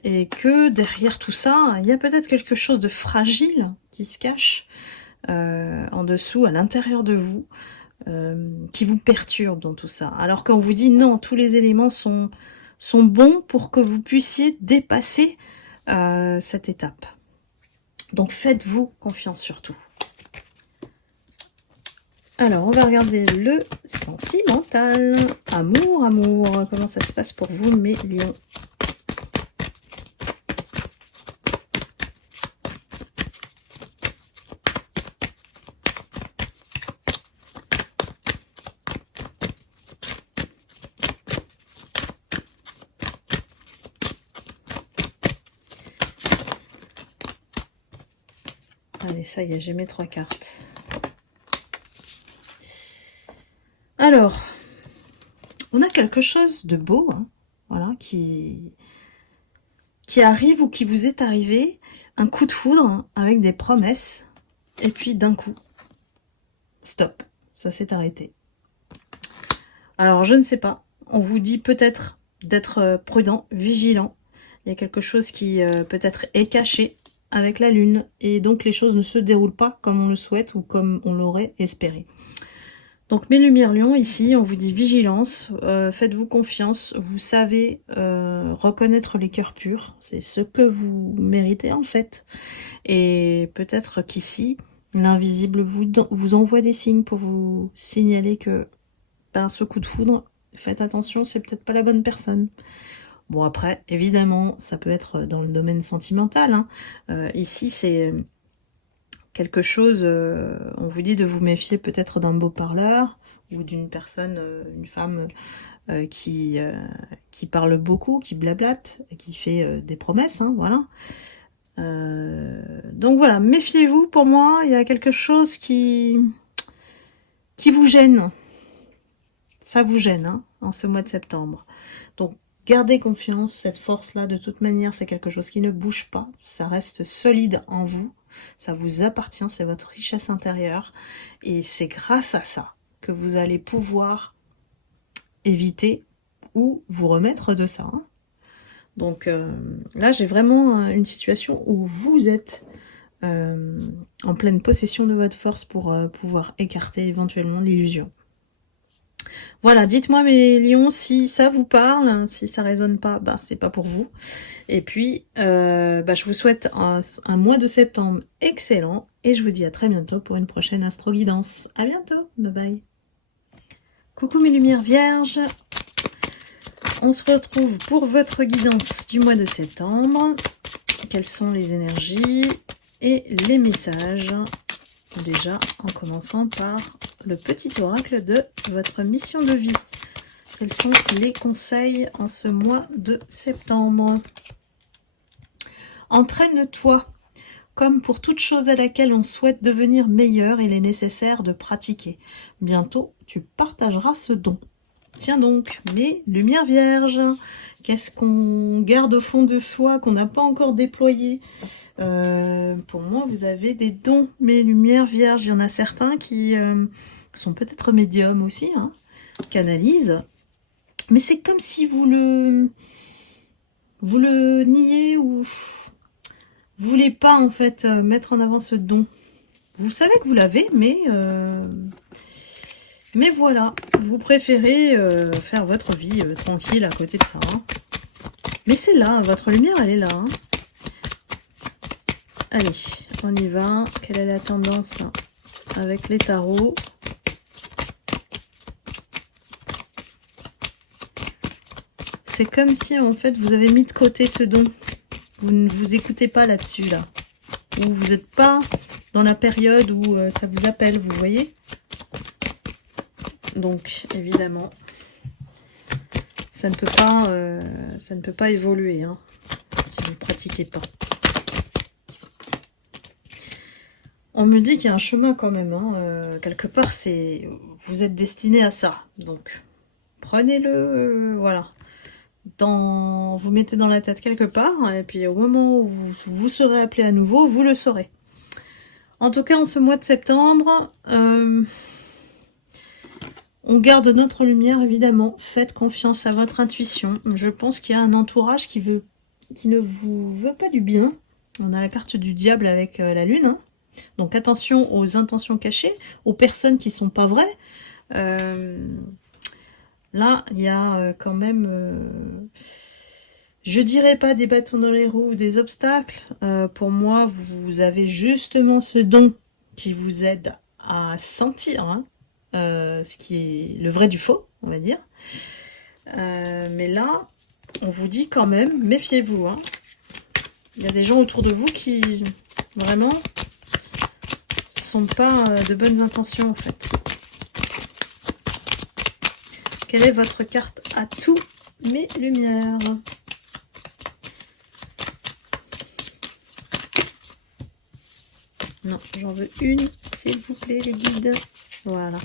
et que derrière tout ça, il y a peut-être quelque chose de fragile qui se cache en dessous, à l'intérieur de vous, qui vous perturbe dans tout ça. Alors qu'on vous dit non, tous les éléments sont bons pour que vous puissiez dépasser cette étape. Donc faites-vous confiance surtout. Alors, on va regarder le sentimental. Amour, amour. Comment ça se passe pour vous, mes lions? Allez, ça y est, j'ai mes 3 cartes. Alors, on a quelque chose de beau, hein, voilà, qui arrive ou qui vous est arrivé, un coup de foudre hein, avec des promesses, et puis d'un coup, stop, ça s'est arrêté. Alors, je ne sais pas, on vous dit peut-être d'être prudent, vigilant, il y a quelque chose qui peut-être est caché avec la lune, et donc les choses ne se déroulent pas comme on le souhaite ou comme on l'aurait espéré. Donc mes lumières lions, ici, on vous dit vigilance, faites-vous confiance, vous savez reconnaître les cœurs purs, c'est ce que vous méritez en fait. Et peut-être qu'ici, l'invisible vous envoie des signes pour vous signaler que ben, ce coup de foudre, faites attention, c'est peut-être pas la bonne personne. Bon après, évidemment, ça peut être dans le domaine sentimental. Hein. Ici, c'est quelque chose, on vous dit de vous méfier peut-être d'un beau parleur ou d'une personne, une femme qui parle beaucoup, qui blablate, qui fait des promesses, hein, voilà. Donc voilà, méfiez-vous, pour moi, il y a quelque chose qui vous gêne. Ça vous gêne, hein, en ce mois de septembre. Donc, gardez confiance, cette force-là, de toute manière, c'est quelque chose qui ne bouge pas, ça reste solide en vous. Ça vous appartient, c'est votre richesse intérieure. Et c'est grâce à ça que vous allez pouvoir éviter ou vous remettre de ça. Hein. Donc là, j'ai vraiment une situation où vous êtes en pleine possession de votre force pour pouvoir écarter éventuellement l'illusion. Voilà, dites-moi mes lions si ça vous parle, si ça résonne pas, bah c'est pas pour vous. Et puis, je vous souhaite un mois de septembre excellent et je vous dis à très bientôt pour une prochaine astro-guidance. À bientôt, bye bye. Coucou mes lumières vierges, on se retrouve pour votre guidance du mois de septembre. Quelles sont les énergies et les messages? Déjà, en commençant par le petit oracle de votre mission de vie. Quels sont les conseils en ce mois de septembre? Entraîne-toi. Comme pour toute chose à laquelle on souhaite devenir meilleur, il est nécessaire de pratiquer. Bientôt, tu partageras ce don. Tiens donc, mes lumières vierges, qu'est-ce qu'on garde au fond de soi, qu'on n'a pas encore déployé? Pour moi, vous avez des dons, mes lumières vierges. Il y en a certains qui sont peut-être médiums aussi, hein, canalisent. Mais c'est comme si vous le niez ou vous voulez pas en fait mettre en avant ce don. Vous savez que vous l'avez, mais voilà, vous préférez faire votre vie tranquille à côté de ça. Hein. Mais c'est là, votre lumière, elle est là. Hein. Allez, on y va. Quelle est la tendance avec les tarots? C'est comme si en fait vous avez mis de côté ce don. Vous ne vous écoutez pas là-dessus, là. Ou vous n'êtes pas dans la période où ça vous appelle, vous voyez? Donc, évidemment, ça ne peut pas évoluer, hein, si vous ne pratiquez pas. On me dit qu'il y a un chemin quand même, hein, quelque part, vous êtes destiné à ça. Donc, prenez-le, voilà. Vous mettez dans la tête quelque part, et puis au moment où vous serez appelé à nouveau, vous le saurez. En tout cas, en ce mois de septembre, on garde notre lumière, évidemment. Faites confiance à votre intuition. Je pense qu'il y a un entourage qui ne vous veut pas du bien. On a la carte du diable avec la lune. Hein. Donc attention aux intentions cachées, aux personnes qui ne sont pas vraies. Là, il y a quand même, je dirais pas des bâtons dans les roues ou des obstacles. Pour moi, vous avez justement ce don qui vous aide à sentir hein, ce qui est le vrai du faux, on va dire. Mais là, on vous dit quand même, méfiez-vous. Hein. Il y a des gens autour de vous qui, vraiment, sont pas de bonnes intentions, en fait. Quelle est votre carte à tous mes lumières? Non, j'en veux une, s'il vous plaît, les guides. Voilà.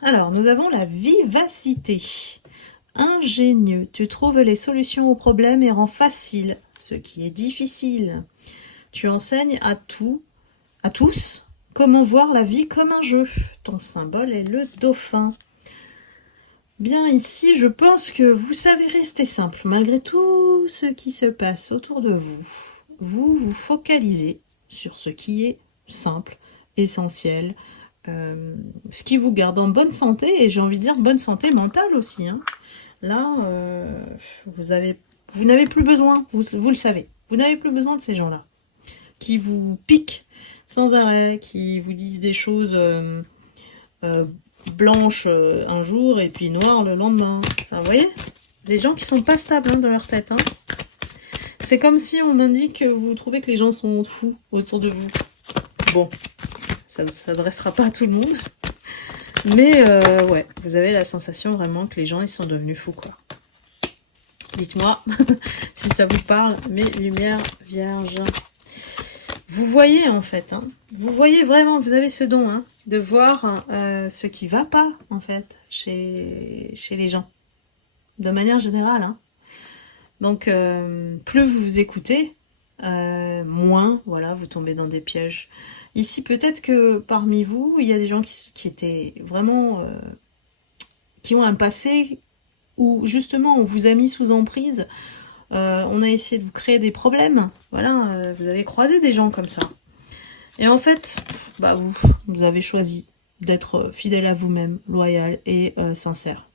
Alors, nous avons la vivacité. Ingénieux, tu trouves les solutions aux problèmes et rends facile ce qui est difficile. Tu enseignes à tous, comment voir la vie comme un jeu. Ton symbole est le dauphin. Bien ici, je pense que vous savez rester simple. Malgré tout ce qui se passe autour de vous, vous vous focalisez sur ce qui est simple, essentiel, ce qui vous garde en bonne santé, et j'ai envie de dire bonne santé mentale aussi. Hein. Là, vous n'avez plus besoin, vous le savez, vous n'avez plus besoin de ces gens-là, qui vous piquent sans arrêt, qui vous disent des choses blanches un jour et puis noires le lendemain. Enfin, vous voyez, des gens qui sont pas stables hein, dans leur tête. Hein. C'est comme si on m'indique que vous trouvez que les gens sont fous autour de vous. Bon, ça ne s'adressera pas à tout le monde. Mais ouais, vous avez la sensation vraiment que les gens ils sont devenus fous quoi. Dites-moi si ça vous parle, mes lumières vierges. Vous voyez en fait, hein, vous voyez vraiment, vous avez ce don hein, de voir ce qui va pas en fait chez les gens, de manière générale. Hein. Donc plus vous vous écoutez, moins voilà, vous tombez dans des pièges. Ici peut-être que parmi vous, il y a des gens qui étaient vraiment, qui ont un passé où justement on vous a mis sous emprise. On a essayé de vous créer des problèmes. Voilà, vous avez croisé des gens comme ça. Et en fait, bah vous avez choisi d'être fidèle à vous-même, loyal et sincère.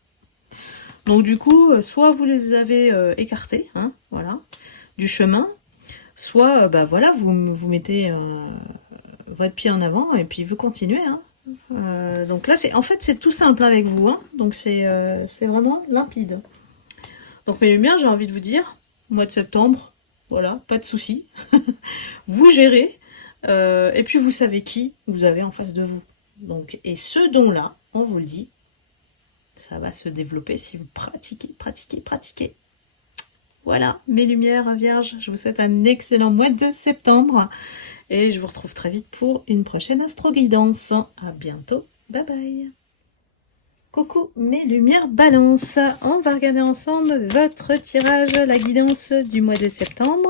Donc du coup, soit vous les avez écartés, hein, voilà, du chemin, soit bah voilà, vous mettez votre pied en avant et puis vous continuez. Hein. Donc là, en fait, c'est tout simple avec vous. Hein. Donc c'est vraiment limpide. Donc mes lumières, j'ai envie de vous dire, mois de septembre, voilà, pas de soucis. Vous gérez, et puis vous savez qui vous avez en face de vous. Donc, et ce don-là, on vous le dit, Ça va se développer si vous pratiquez. Voilà, mes lumières vierges, je vous souhaite un excellent mois de septembre. Et je vous retrouve très vite pour une prochaine astro-guidance. À bientôt, bye bye. Coucou mes lumières balance, on va regarder ensemble votre tirage, la guidance du mois de septembre.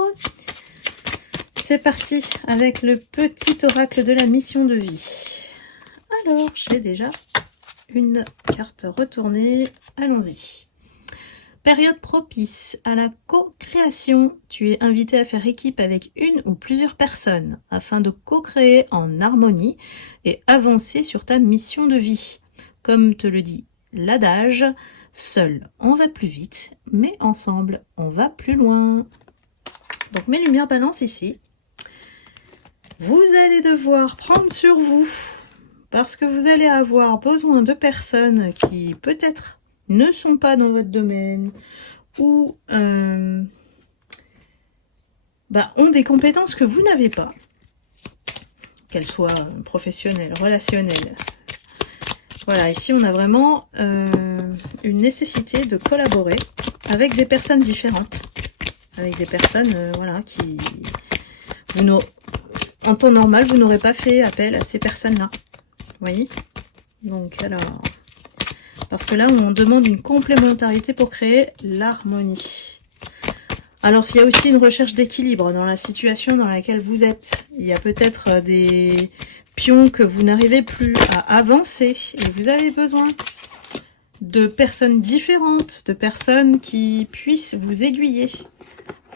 C'est parti avec le petit oracle de la mission de vie. Alors, j'ai déjà une carte retournée, allons-y. Période propice à la co-création. Tu es invité à faire équipe avec une ou plusieurs personnes afin de co-créer en harmonie et avancer sur ta mission de vie. Comme te le dit l'adage, seul on va plus vite, mais ensemble on va plus loin. Donc mes lumières balance ici. Vous allez devoir prendre sur vous parce que vous allez avoir besoin de personnes qui peut-être ne sont pas dans votre domaine ou ont des compétences que vous n'avez pas, qu'elles soient professionnelles, relationnelles. Voilà, ici on a vraiment une nécessité de collaborer avec des personnes différentes, avec des personnes voilà, qui en temps normal vous n'aurez pas fait appel à ces personnes-là. Vous voyez? Donc alors, parce que là on demande une complémentarité pour créer l'harmonie. Alors il y a aussi une recherche d'équilibre dans la situation dans laquelle vous êtes. Il y a peut-être des pions que vous n'arrivez plus à avancer et vous avez besoin de personnes différentes, de personnes qui puissent vous aiguiller,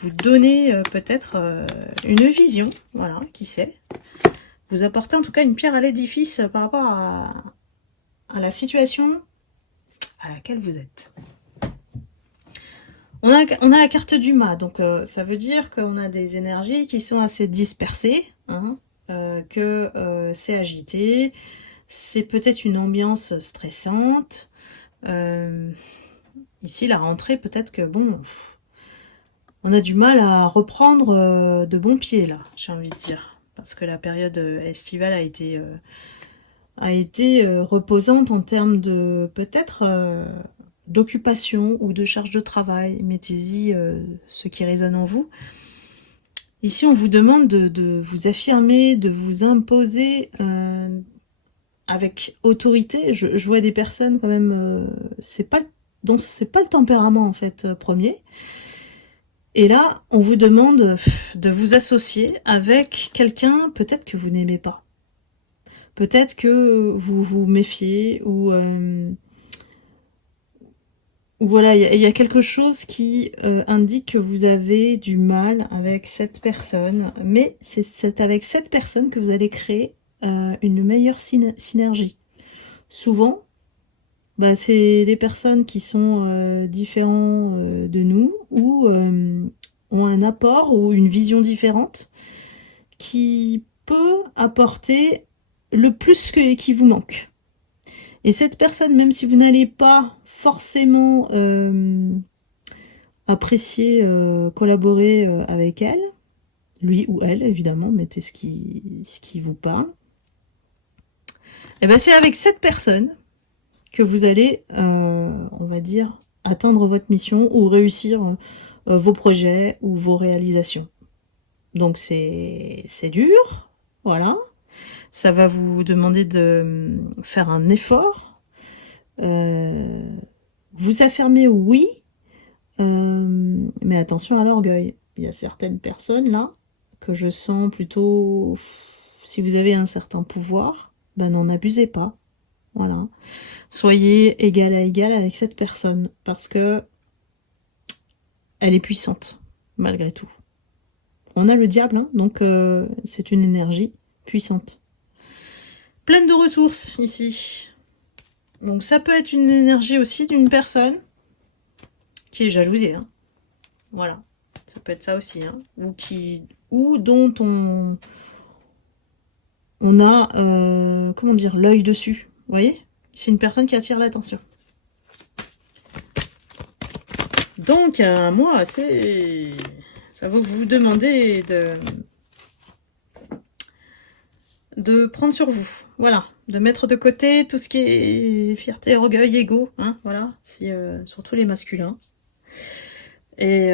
vous donner peut-être une vision, voilà, qui sait. Vous apporter en tout cas une pierre à l'édifice par rapport à la situation à laquelle vous êtes. On a la carte du mât, donc ça veut dire qu'on a des énergies qui sont assez dispersées, hein, que c'est agité, c'est peut-être une ambiance stressante. Ici, la rentrée, peut-être que, bon, on a du mal à reprendre de bon pied, là, j'ai envie de dire. Parce que la période estivale a été reposante en termes de, peut-être, d'occupation ou de charge de travail. Mettez-y ce qui résonne en vous. Ici, on vous demande de vous affirmer, de vous imposer avec autorité. Je vois des personnes quand même, c'est pas le tempérament en fait premier. Et là, on vous demande de vous associer avec quelqu'un peut-être que vous n'aimez pas. Peut-être que vous vous méfiez ou voilà, il y a quelque chose qui indique que vous avez du mal avec cette personne, mais c'est avec cette personne que vous allez créer une meilleure synergie. Souvent, c'est les personnes qui sont différents de nous ou ont un apport ou une vision différente qui peut apporter le plus qui vous manque. Et cette personne, même si vous n'allez pas forcément apprécier, collaborer avec elle, lui ou elle, évidemment, mettez ce qui vous parle, et c'est avec cette personne que vous allez, on va dire, atteindre votre mission ou réussir vos projets ou vos réalisations. Donc c'est dur, voilà. Ça va vous demander de faire un effort. Vous affirmez oui, mais attention à l'orgueil. Il y a certaines personnes là que je sens plutôt, si vous avez un certain pouvoir, n'en abusez pas. Voilà. Soyez égal à égal avec cette personne parce que elle est puissante malgré tout. On a le diable, hein, donc c'est une énergie puissante. Pleine de ressources ici. Donc ça peut être une énergie aussi d'une personne qui est jalousée. Hein. Voilà. Ça peut être ça aussi. Hein. Ou dont on a, comment dire, l'œil dessus. Vous voyez? C'est une personne qui attire l'attention. Donc, moi, ça va vous demander de prendre sur vous. Voilà, de mettre de côté tout ce qui est fierté, orgueil, ego, hein, voilà, surtout les masculins. Et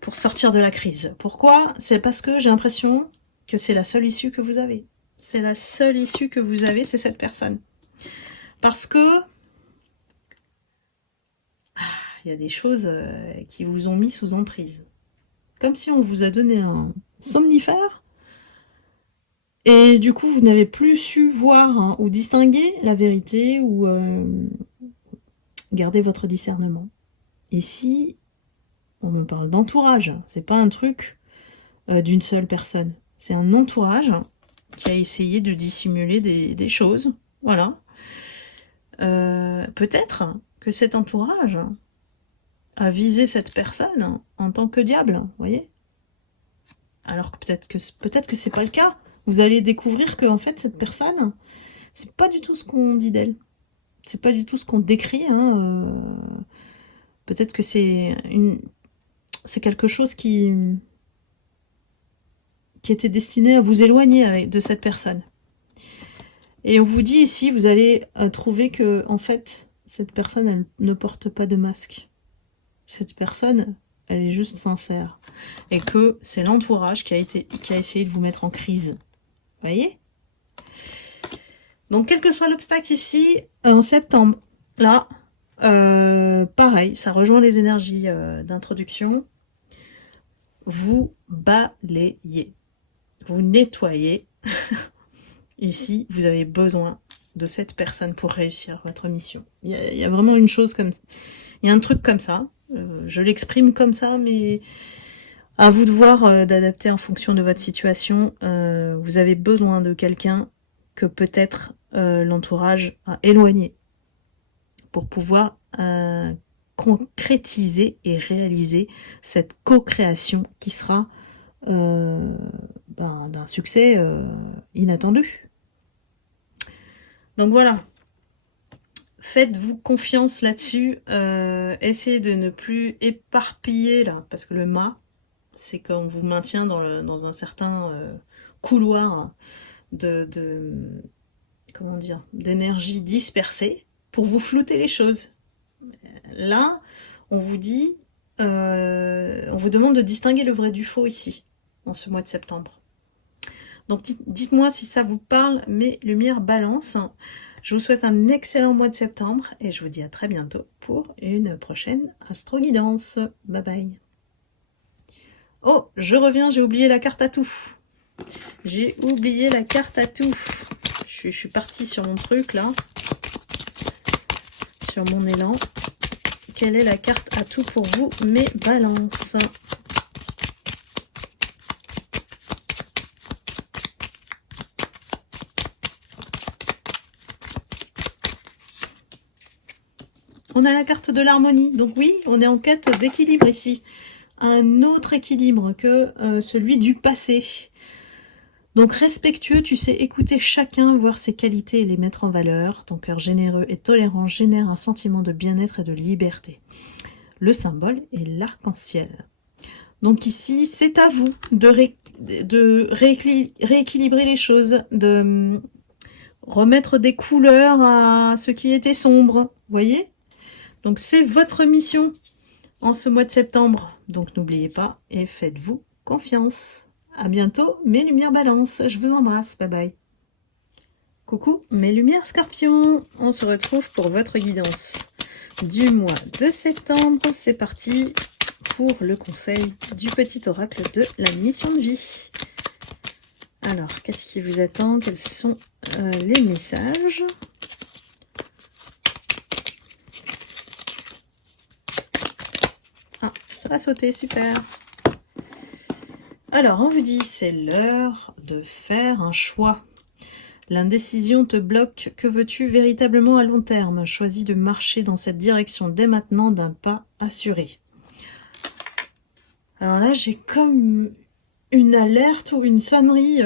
pour sortir de la crise. Pourquoi? C'est parce que j'ai l'impression que c'est la seule issue que vous avez. C'est la seule issue que vous avez, c'est cette personne. Parce que il y a des choses qui vous ont mis sous emprise. Comme si on vous a donné un somnifère, et du coup vous n'avez plus su voir hein, ou distinguer la vérité ou garder votre discernement. Ici, on me parle d'entourage, c'est pas un truc d'une seule personne. C'est un entourage qui a essayé de dissimuler des choses. Voilà. Peut-être que cet entourage a visé cette personne en tant que diable, vous voyez. Alors que peut-être que c'est pas le cas. Vous allez découvrir que en fait cette personne, c'est pas du tout ce qu'on dit d'elle. C'est pas du tout ce qu'on décrit. Hein, peut-être que c'est quelque chose qui était destiné à vous éloigner de cette personne. Et on vous dit ici, vous allez trouver que en fait cette personne, elle ne porte pas de masque. Cette personne, elle est juste sincère. Et que c'est l'entourage qui a essayé de vous mettre en crise. Vous voyez? Donc, quel que soit l'obstacle ici, en septembre, là, pareil, ça rejoint les énergies d'introduction. Vous balayez. Vous nettoyez. Ici, vous avez besoin de cette personne pour réussir votre mission. Il y a vraiment une chose comme ça. Il y a un truc comme ça. Je l'exprime comme ça, mais à vous de voir, d'adapter en fonction de votre situation. Vous avez besoin de quelqu'un que peut-être l'entourage a éloigné pour pouvoir concrétiser et réaliser cette co-création qui sera d'un succès inattendu. Donc voilà. Faites-vous confiance là-dessus. Essayez de ne plus éparpiller là, parce que le mât, c'est qu'on vous maintient dans un certain couloir comment dire, d'énergie dispersée pour vous flouter les choses. Là, on vous dit, on vous demande de distinguer le vrai du faux ici, en ce mois de septembre. Donc dites-moi si ça vous parle, mes lumières balance. Je vous souhaite un excellent mois de septembre et je vous dis à très bientôt pour une prochaine astro-guidance. Bye bye. Oh, je reviens, j'ai oublié la carte à tout. J'ai oublié la carte à tout. Je suis partie sur mon truc là. Sur mon élan. Quelle est la carte à tout pour vous, mes balances? On a la carte de l'harmonie. Donc oui, on est en quête d'équilibre ici. Un autre équilibre que celui du passé. Donc respectueux, tu sais écouter chacun, voir ses qualités et les mettre en valeur. Ton cœur généreux et tolérant génère un sentiment de bien-être et de liberté. Le symbole est l'arc-en-ciel. Donc ici, c'est à vous de rééquilibrer les choses, de remettre des couleurs à ce qui était sombre. Vous voyez? Donc c'est votre mission en ce mois de septembre. Donc n'oubliez pas et faites-vous confiance. À bientôt, mes lumières balance. Je vous embrasse. Bye bye. Coucou, mes lumières scorpions. On se retrouve pour votre guidance du mois de septembre. C'est parti pour le conseil du petit oracle de la mission de vie. Alors, qu'est-ce qui vous attend? Quels sont les messages? Ah, ça va sauter, super. Alors, on vous dit, c'est l'heure de faire un choix. L'indécision te bloque. Que veux-tu véritablement à long terme? Choisis de marcher dans cette direction dès maintenant d'un pas assuré. Alors là, j'ai comme une alerte ou une sonnerie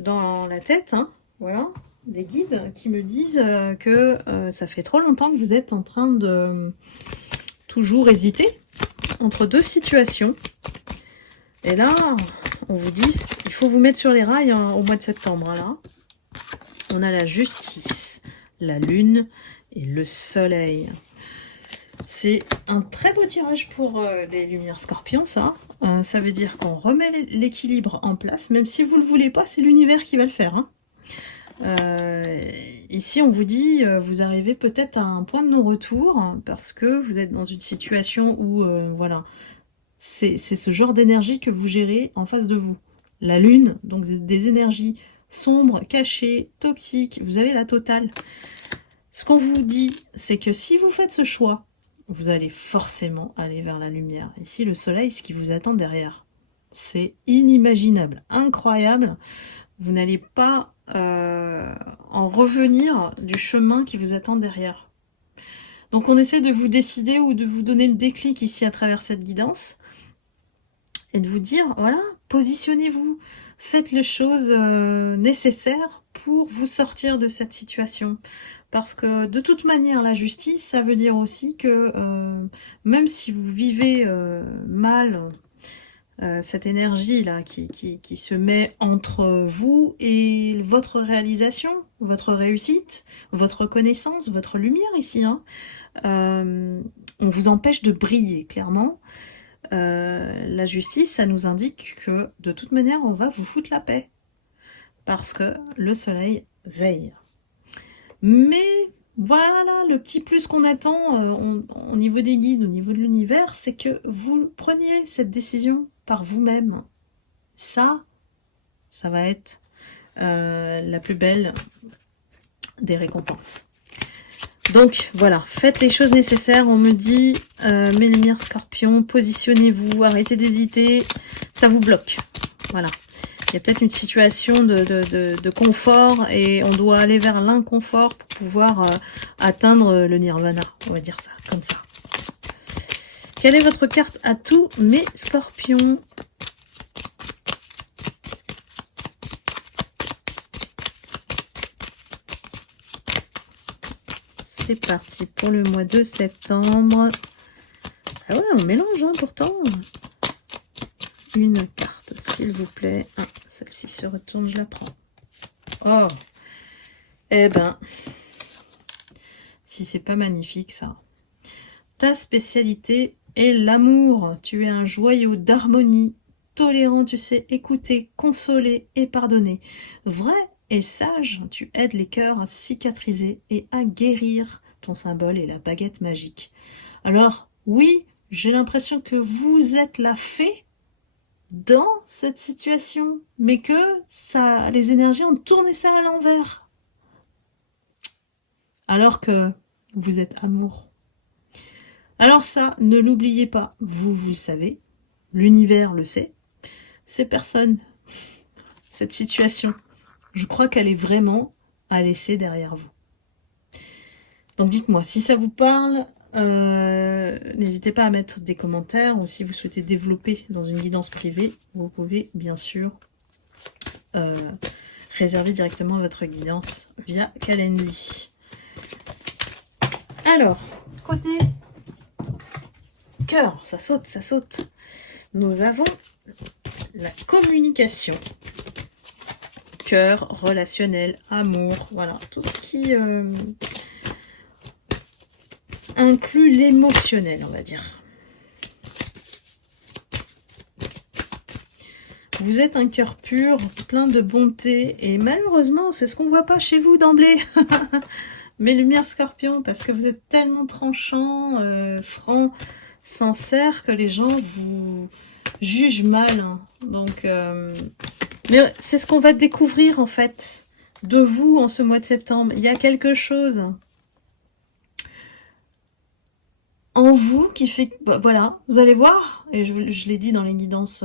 dans la tête. Hein, voilà, des guides qui me disent que ça fait trop longtemps que vous êtes en train de toujours hésiter entre deux situations. Et là, on vous dit, il faut vous mettre sur les rails hein, au mois de septembre. Là, on a la justice, la lune et le soleil. C'est un très beau tirage pour les lumières scorpions, ça. Ça veut dire qu'on remet l'équilibre en place, même si vous ne le voulez pas, c'est l'univers qui va le faire. Hein. Ici, on vous dit, vous arrivez peut-être à un point de non-retour, parce que vous êtes dans une situation où, voilà, c'est ce genre d'énergie que vous gérez en face de vous. La lune, donc des énergies sombres, cachées, toxiques, vous avez la totale. Ce qu'on vous dit, c'est que si vous faites ce choix, vous allez forcément aller vers la lumière. Ici, le soleil, ce qui vous attend derrière, c'est inimaginable, incroyable. Vous n'allez pas en revenir du chemin qui vous attend derrière. Donc on essaie de vous décider ou de vous donner le déclic ici à travers cette guidance et de vous dire, voilà, positionnez-vous, faites les choses nécessaires pour vous sortir de cette situation. Parce que de toute manière, la justice, ça veut dire aussi que même si vous vivez mal cette énergie-là qui se met entre vous et votre réalisation, votre réussite, votre connaissance, votre lumière ici, hein, on vous empêche de briller, clairement. La justice, ça nous indique que de toute manière, on va vous foutre la paix. Parce que le soleil veille. Mais voilà, le petit plus qu'on attend au niveau des guides, au niveau de l'univers, c'est que vous preniez cette décision par vous-même. Ça va être la plus belle des récompenses. Donc voilà, faites les choses nécessaires. On me dit, mes lumières scorpions, positionnez-vous, arrêtez d'hésiter, ça vous bloque. Voilà. Il y a peut-être une situation de confort et on doit aller vers l'inconfort pour pouvoir atteindre le nirvana. On va dire ça, comme ça. Quelle est votre carte à tous mes scorpions? C'est parti pour le mois de septembre. Ah ouais, on mélange hein, pourtant. Une carte, s'il vous plaît. Ah, celle-ci se retourne, je la prends. Oh, eh ben, si c'est pas magnifique ça. Ta spécialité est l'amour. Tu es un joyau d'harmonie, tolérant, tu sais écouter, consoler et pardonner. Vrai et sage, tu aides les cœurs à cicatriser et à guérir. Ton symbole est la baguette magique. Alors, oui, j'ai l'impression que vous êtes la fée dans cette situation, mais que ça, les énergies ont tourné ça à l'envers. Alors que vous êtes amour. Alors ça, ne l'oubliez pas, vous le savez, l'univers le sait, ces personnes, cette situation, je crois qu'elle est vraiment à laisser derrière vous. Donc dites-moi, si ça vous parle, n'hésitez pas à mettre des commentaires, ou si vous souhaitez développer dans une guidance privée, vous pouvez bien sûr réserver directement votre guidance via Calendly. Alors, côté cœur, ça saute, ça saute. Nous avons la communication. Cœur, relationnel, amour, voilà, tout ce qui inclut l'émotionnel, on va dire. Vous êtes un cœur pur, plein de bonté, et malheureusement, c'est ce qu'on ne voit pas chez vous d'emblée. Mes lumières scorpions, parce que vous êtes tellement tranchant, franc, sincère, que les gens vous jugent mal. Hein. Donc, mais c'est ce qu'on va découvrir, en fait, de vous en ce mois de septembre. Il y a quelque chose en vous qui fait... Bah, voilà, vous allez voir, et je l'ai dit dans les guidances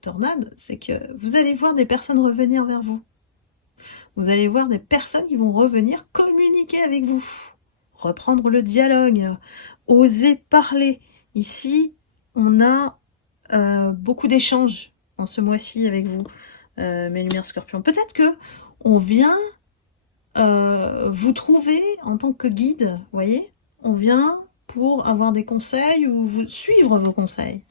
tornades, c'est que vous allez voir des personnes revenir vers vous. Vous allez voir des personnes qui vont revenir communiquer avec vous, reprendre le dialogue, oser parler. Ici, on a beaucoup d'échanges en ce mois-ci avec vous, mes lumières scorpions. Peut-être que on vient vous trouver en tant que guide, vous voyez. On vient pour avoir des conseils ou vous suivre vos conseils.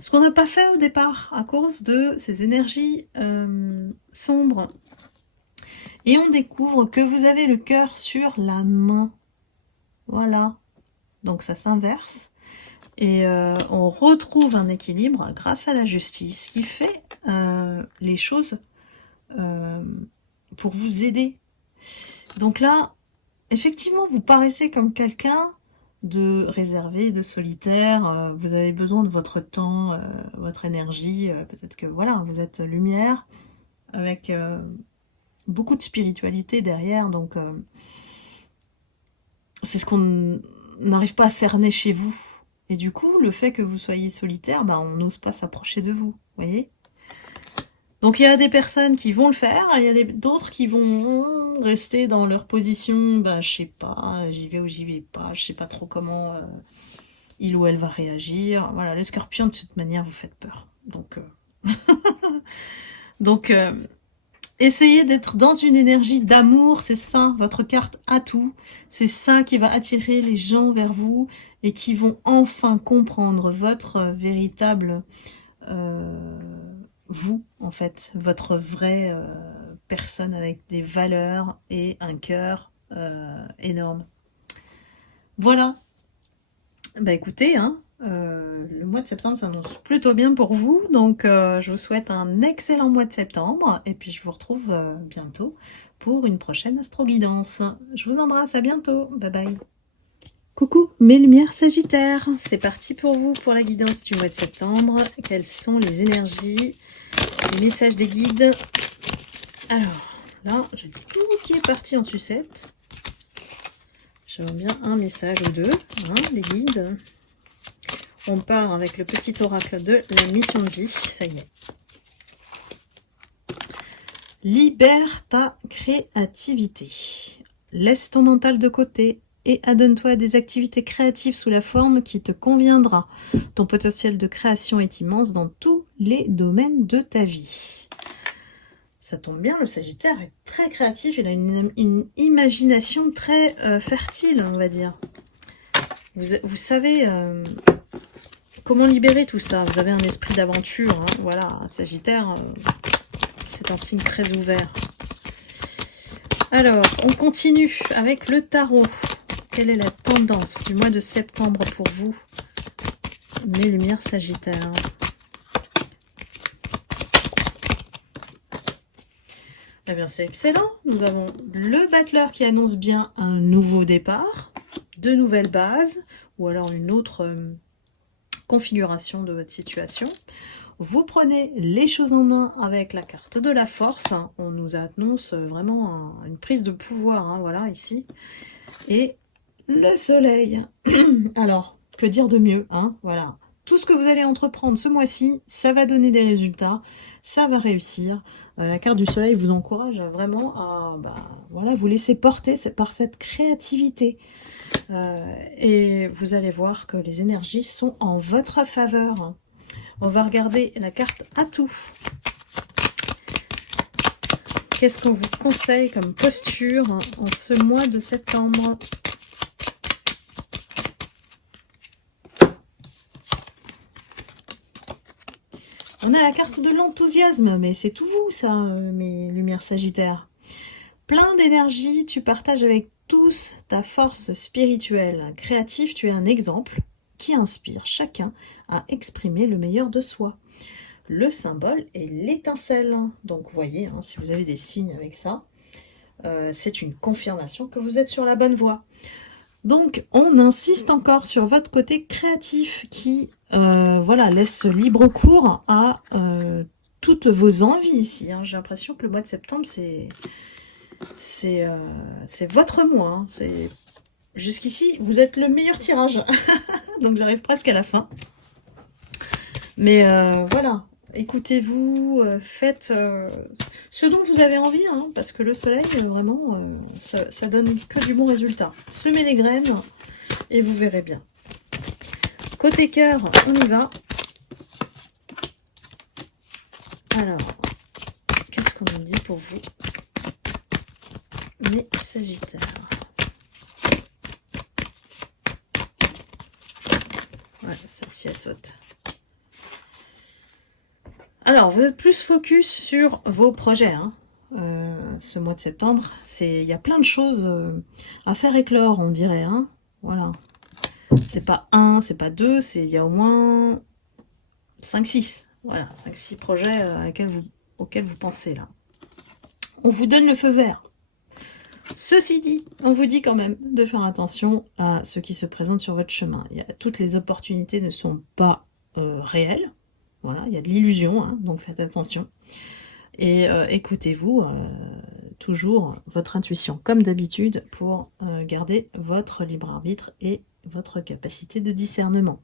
Ce qu'on n'a pas fait au départ à cause de ces énergies sombres. Et on découvre que vous avez le cœur sur la main. Voilà. Donc ça s'inverse. Et on retrouve un équilibre grâce à la justice qui fait les choses pour vous aider. Donc là, effectivement, vous paraissez comme quelqu'un de réservé, de solitaire. Vous avez besoin de votre temps, votre énergie. Peut-être que voilà, vous êtes lumière avec beaucoup de spiritualité derrière. Donc c'est ce qu'on n'arrive pas à cerner chez vous. Et du coup, le fait que vous soyez solitaire, bah, on n'ose pas s'approcher de vous, voyez. Donc il y a des personnes qui vont le faire, il y a d'autres qui vont rester dans leur position, bah, je sais pas, j'y vais ou j'y vais pas, je sais pas trop comment il ou elle va réagir. Voilà, les scorpions, de toute manière, vous faites peur. Donc essayez d'être dans une énergie d'amour, c'est ça, votre carte atout. C'est ça qui va attirer les gens vers vous et qui vont enfin comprendre votre véritable vous, en fait, votre vraie personne avec des valeurs et un cœur énorme. Voilà. Bah écoutez, hein, le mois de septembre s'annonce plutôt bien pour vous, donc je vous souhaite un excellent mois de septembre, et puis je vous retrouve bientôt pour une prochaine astro-guidance. Je vous embrasse, à bientôt, bye bye. Coucou mes lumières Sagittaires, c'est parti pour vous pour la guidance du mois de septembre. Quelles sont les énergies, les messages des guides? Alors, là, j'ai tout qui est parti en sucette. J'aimerais bien un message ou deux, hein, les guides. On part avec le petit oracle de la mission de vie, ça y est. Libère ta créativité. Laisse ton mental de côté et adonne-toi à des activités créatives sous la forme qui te conviendra. Ton potentiel de création est immense dans tous les domaines de ta vie. Ça tombe bien, le Sagittaire est très créatif, il a une imagination très fertile, on va dire. Vous savez comment libérer tout ça. Vous avez un esprit d'aventure, hein. Voilà, Sagittaire, c'est un signe très ouvert. Alors, on continue avec le tarot. Quelle est la tendance du mois de septembre pour vous, mes lumières Sagittaires? Eh bien, c'est excellent. Nous avons le battleur qui annonce bien un nouveau départ, de nouvelles bases, ou alors une autre configuration de votre situation. Vous prenez les choses en main avec la carte de la force. On nous annonce vraiment une prise de pouvoir, hein, voilà, ici. Et le soleil. Alors, que dire de mieux, hein, voilà. Tout ce que vous allez entreprendre ce mois-ci, ça va donner des résultats, ça va réussir. La carte du soleil vous encourage vraiment à voilà, vous laisser porter par cette créativité. Et vous allez voir que les énergies sont en votre faveur. On va regarder la carte atout. Qu'est-ce qu'on vous conseille comme posture en ce mois de septembre? On a la carte de l'enthousiasme, mais c'est tout vous, ça, mes lumières Sagittaires. Plein d'énergie, tu partages avec tous ta force spirituelle. Créatif, tu es un exemple qui inspire chacun à exprimer le meilleur de soi. Le symbole est l'étincelle. Donc, vous voyez, hein, si vous avez des signes avec ça, c'est une confirmation que vous êtes sur la bonne voie. Donc, on insiste encore sur votre côté créatif qui voilà, laisse libre cours à toutes vos envies ici. Hein. J'ai l'impression que le mois de septembre, c'est votre mois. Hein. Jusqu'ici, vous êtes le meilleur tirage. Donc, j'arrive presque à la fin. Mais voilà, écoutez-vous, faites ce dont vous avez envie, hein, parce que le soleil, vraiment, ça donne que du bon résultat. Semez les graines et vous verrez bien. Côté cœur, on y va. Alors, qu'est-ce qu'on nous dit pour vous, mes Sagittaires? Ouais, celle-ci, elle saute. Alors, vous êtes plus focus sur vos projets, hein. Ce mois de septembre, il y a plein de choses à faire éclore, on dirait, hein. Voilà. C'est pas un, c'est pas deux, il y a au moins 5-6. Voilà, 5-6 projets auxquels vous pensez là. On vous donne le feu vert. Ceci dit, on vous dit quand même de faire attention à ce qui se présente sur votre chemin. Toutes les opportunités ne sont pas réelles. Voilà, il y a de l'illusion, hein, donc faites attention. Et écoutez-vous toujours votre intuition, comme d'habitude, pour garder votre libre arbitre et votre capacité de discernement.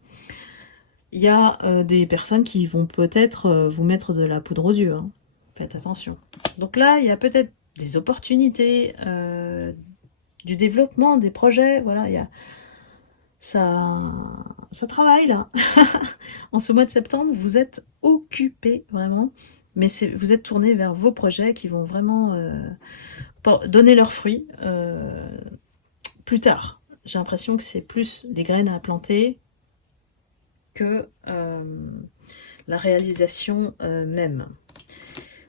Il y a des personnes qui vont peut-être vous mettre de la poudre aux yeux. Hein. Faites attention. Donc là, il y a peut-être des opportunités, du développement, des projets. Voilà, il y a ça travaille là. En ce mois de septembre, vous êtes occupé vraiment, mais vous êtes tourné vers vos projets qui vont vraiment donner leurs fruits plus tard. J'ai l'impression que c'est plus des graines à planter que la réalisation même.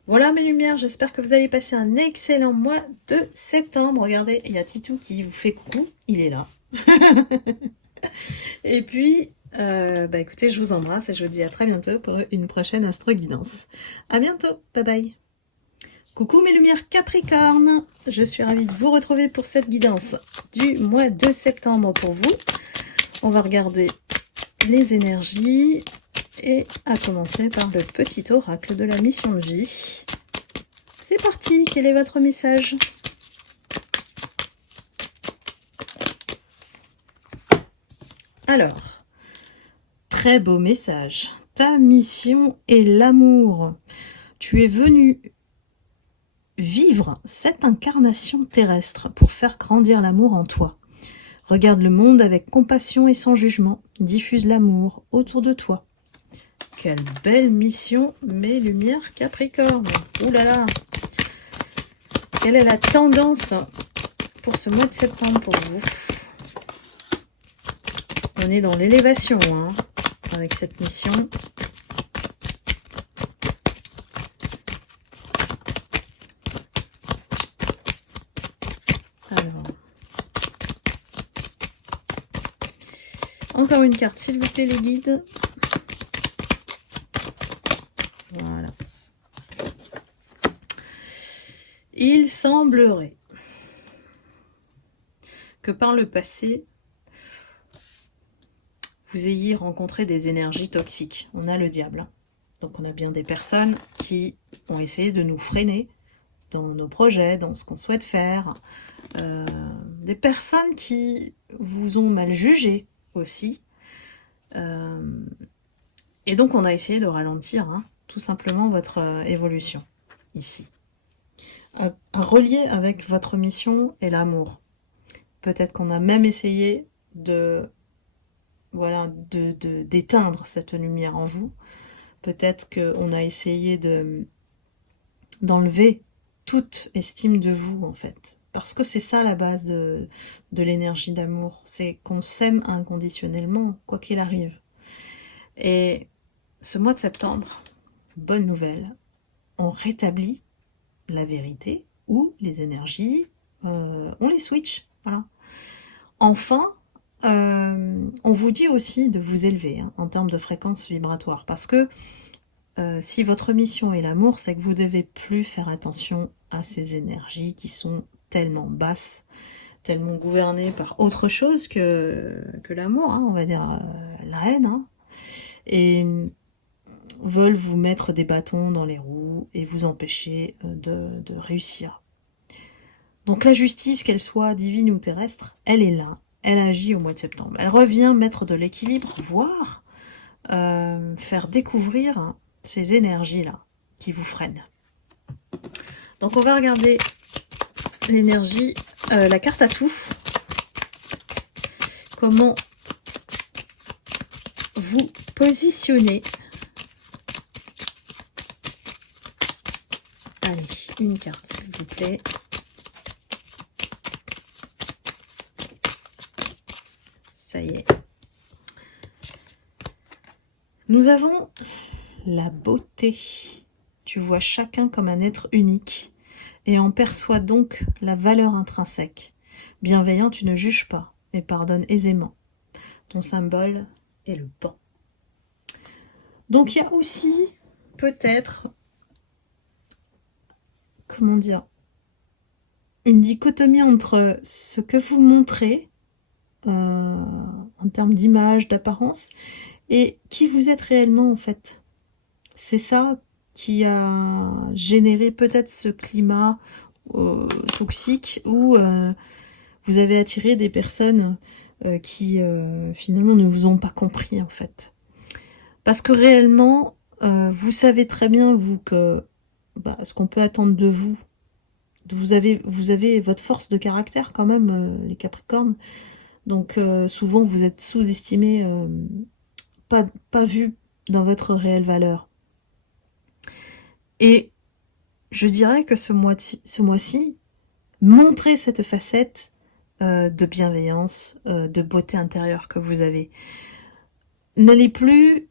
Voilà mes lumières, j'espère que vous allez passer un excellent mois de septembre. Regardez, il y a Titou qui vous fait coucou, il est là. Et puis, écoutez, je vous embrasse et je vous dis à très bientôt pour une prochaine Astro Guidance. À bientôt, bye bye. Coucou mes lumières Capricorne, je suis ravie de vous retrouver pour cette guidance du mois de septembre pour vous. On va regarder les énergies et à commencer par le petit oracle de la mission de vie. C'est parti, quel est votre message ? Alors, très beau message. Ta mission est l'amour. Tu es venu vivre cette incarnation terrestre pour faire grandir l'amour en toi. Regarde le monde avec compassion et sans jugement. Diffuse l'amour autour de toi. Quelle belle mission, mes lumières Capricorne. Ouh là là. Quelle est la tendance pour ce mois de septembre pour vous ? On est dans l'élévation, hein, avec cette mission. Alors. Encore une carte, s'il vous plaît, les guides. Voilà. Il semblerait que par le passé, vous ayez rencontré des énergies toxiques. On a le diable. Donc on a bien des personnes qui ont essayé de nous freiner dans nos projets, dans ce qu'on souhaite faire. Des personnes qui vous ont mal jugé aussi. Et donc on a essayé de ralentir tout simplement votre évolution ici. À relier avec votre mission et l'amour. Peut-être qu'on a même essayé d'éteindre cette lumière en vous. Peut-être qu'on a essayé d'enlever toute estime de vous, en fait. Parce que c'est ça la base de l'énergie d'amour. C'est qu'on s'aime inconditionnellement, quoi qu'il arrive. Et ce mois de septembre, bonne nouvelle, on rétablit la vérité ou les énergies, on les switch. Voilà. Enfin, on vous dit aussi de vous élever en termes de fréquence vibratoire, parce que si votre mission est l'amour, c'est que vous devez plus faire attention à ces énergies qui sont tellement basses, tellement gouvernées par autre chose que l'amour, on va dire la haine, et veulent vous mettre des bâtons dans les roues et vous empêcher de réussir. Donc la justice, qu'elle soit divine ou terrestre, elle est là. Elle agit au mois de septembre. Elle revient mettre de l'équilibre, voire faire découvrir ces énergies-là qui vous freinent. Donc on va regarder l'énergie, la carte à tout. Comment vous positionner. Allez, une carte s'il vous plaît. Ça y est. Nous avons la beauté. Tu vois chacun comme un être unique et en perçois donc la valeur intrinsèque. Bienveillant, tu ne juges pas et pardonnes aisément. Ton symbole est le pan. Donc il y a aussi peut-être, comment dire, une dichotomie entre ce que vous montrez en termes d'image, d'apparence, et qui vous êtes réellement en fait. C'est ça qui a généré peut-être ce climat toxique où vous avez attiré des personnes qui finalement ne vous ont pas compris en fait. Parce que réellement, vous savez très bien vous que ce qu'on peut attendre de vous, vous avez votre force de caractère quand même, les Capricornes. Donc souvent vous êtes sous-estimés, pas vu dans votre réelle valeur. Et je dirais que ce mois-ci, montrez cette facette de bienveillance, de beauté intérieure que vous avez. N'allez plus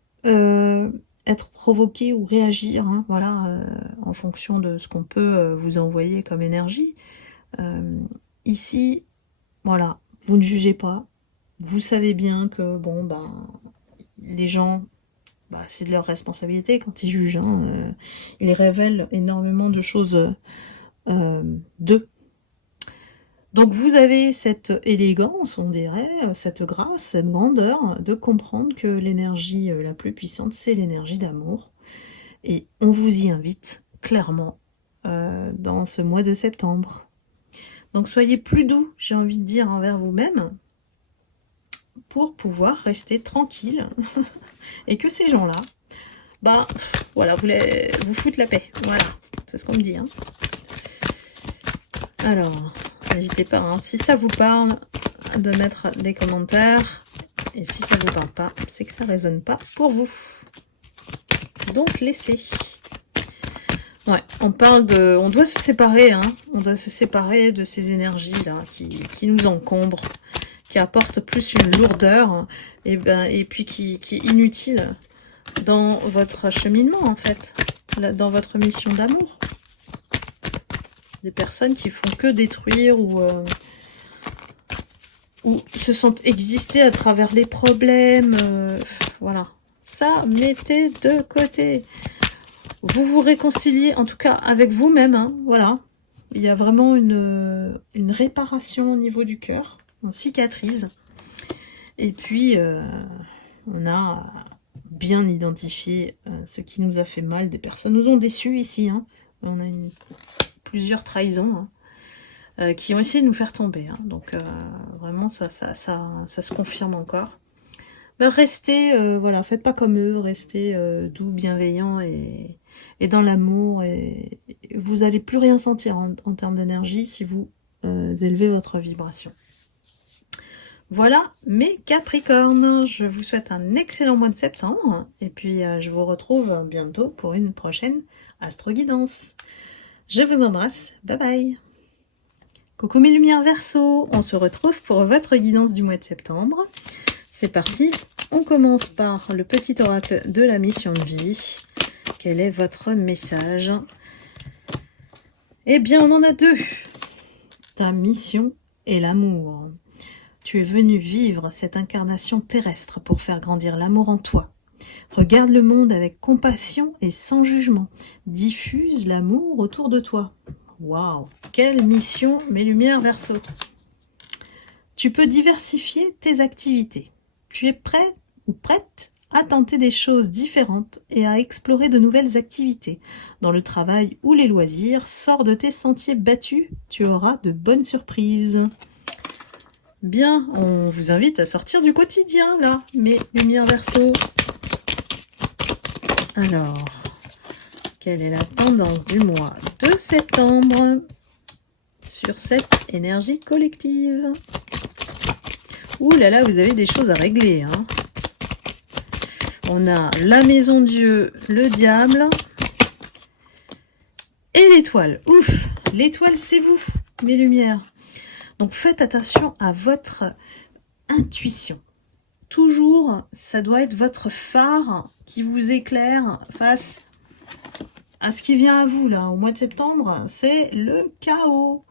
être provoqué ou réagir, hein, voilà, en fonction de ce qu'on peut vous envoyer comme énergie. Ici, voilà, vous ne jugez pas. Vous savez bien que bon, les gens, c'est de leur responsabilité quand ils jugent. Hein, ils révèlent énormément de choses d'eux. Donc vous avez cette élégance, on dirait, cette grâce, cette grandeur de comprendre que l'énergie la plus puissante, c'est l'énergie d'amour. Et on vous y invite clairement dans ce mois de septembre. Donc soyez plus doux, j'ai envie de dire, envers vous-même, pour pouvoir rester tranquille et que ces gens-là, voilà, vous foutent la paix. Voilà, c'est ce qu'on me dit. Hein. Alors, n'hésitez pas, hein, si ça vous parle, de mettre des commentaires. Et si ça vous parle pas, c'est que ça résonne pas pour vous. Donc, laissez. Ouais, on doit se séparer, hein. On doit se séparer de ces énergies-là qui nous encombrent, qui apportent plus une lourdeur, hein, et puis qui est inutile dans votre cheminement, en fait, dans votre mission d'amour. Des personnes qui font que détruire ou se sentent exister à travers les problèmes. Voilà. Ça, mettez de côté. Vous vous réconciliez, en tout cas, avec vous-même. Hein, voilà. Il y a vraiment une réparation au niveau du cœur. On cicatrise. Et puis, on a bien identifié ce qui nous a fait mal. Des personnes nous ont déçus ici. Hein. On a plusieurs trahisons qui ont essayé de nous faire tomber. Hein. Donc vraiment, ça se confirme encore. Restez, voilà, faites pas comme eux, restez doux, bienveillants et dans l'amour. Et vous n'allez plus rien sentir en termes d'énergie si vous élevez votre vibration. Voilà mes Capricornes. Je vous souhaite un excellent mois de septembre. Et puis je vous retrouve bientôt pour une prochaine astro-guidance. Je vous embrasse, bye bye. Coucou mes lumières Verseau, on se retrouve pour votre guidance du mois de septembre. C'est parti, on commence par le petit oracle de la mission de vie. Quel est votre message? Eh bien, on en a deux. Ta mission est l'amour. Tu es venu vivre cette incarnation terrestre pour faire grandir l'amour en toi. Regarde le monde avec compassion et sans jugement. Diffuse l'amour autour de toi. Waouh, quelle mission, mes lumières Verseau. Tu peux diversifier tes activités. Tu es prêt ou prête à tenter des choses différentes et à explorer de nouvelles activités. Dans le travail ou les loisirs, sors de tes sentiers battus, tu auras de bonnes surprises. Bien, on vous invite à sortir du quotidien, là, mes lumières Verseau. Alors, quelle est la tendance du mois de septembre sur cette énergie collective? Ouh là là, vous avez des choses à régler. Hein. On a la maison Dieu, le diable et l'étoile. Ouf, l'étoile c'est vous, mes lumières. Donc faites attention à votre intuition. Toujours, ça doit être votre phare qui vous éclaire face à ce qui vient à vous, là, au mois de septembre, c'est le chaos.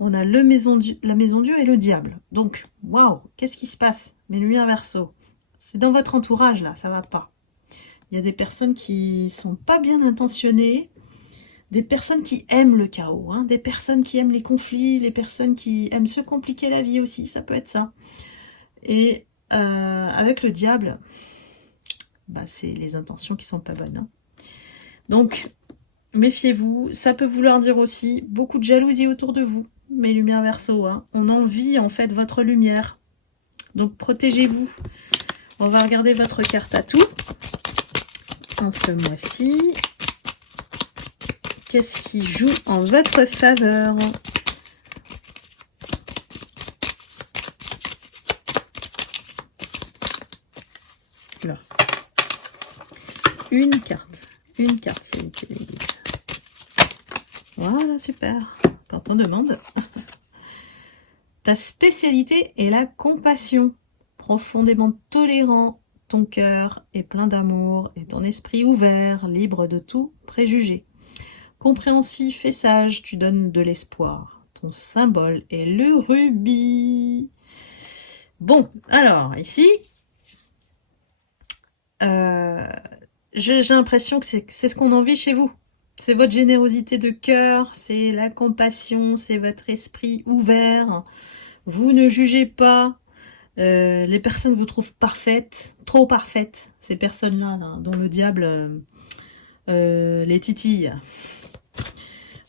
On a la maison Dieu et le diable. Donc, waouh, qu'est-ce qui se passe? Mes lumières Verseau. C'est dans votre entourage, là, ça va pas. Il y a des personnes qui sont pas bien intentionnées, des personnes qui aiment le chaos, hein, des personnes qui aiment les conflits, les personnes qui aiment se compliquer la vie aussi, ça peut être ça. Et avec le diable, bah, c'est les intentions qui sont pas bonnes. Hein. Donc, méfiez-vous, ça peut vouloir dire aussi beaucoup de jalousie autour de vous, mes lumières Verseau. Hein. On envie en fait votre lumière. Donc protégez-vous. On va regarder votre carte à tout. En ce mois-ci, qu'est-ce qui joue en votre faveur? Là. Une carte, s'il vous plaît. Voilà, super. Quand on demande. Ta spécialité est la compassion. Profondément tolérant, ton cœur est plein d'amour et ton esprit ouvert, libre de tout préjugé. Compréhensif et sage, tu donnes de l'espoir. Ton symbole est le rubis. Bon, alors, ici, j'ai l'impression que c'est ce qu'on envie chez vous. C'est votre générosité de cœur, c'est la compassion, c'est votre esprit ouvert. Vous ne jugez pas. Les personnes vous trouvent parfaites, trop parfaites. Ces personnes-là, là, dont le diable les titille.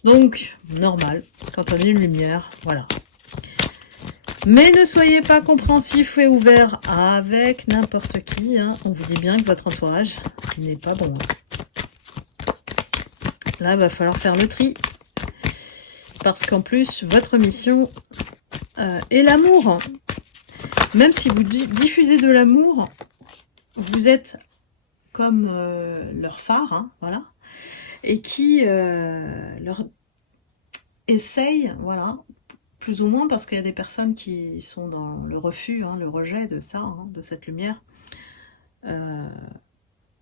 Donc, normal, quand on est une lumière, voilà. Mais ne soyez pas compréhensif et ouvert avec n'importe qui. Hein. On vous dit bien que votre entourage n'est pas bon. Là, il va falloir faire le tri. Parce qu'en plus, votre mission est l'amour. Même si vous diffusez de l'amour, vous êtes comme leur phare, hein, voilà. Et qui leur essaye, voilà, plus ou moins, parce qu'il y a des personnes qui sont dans le refus, hein, le rejet de ça, hein, de cette lumière.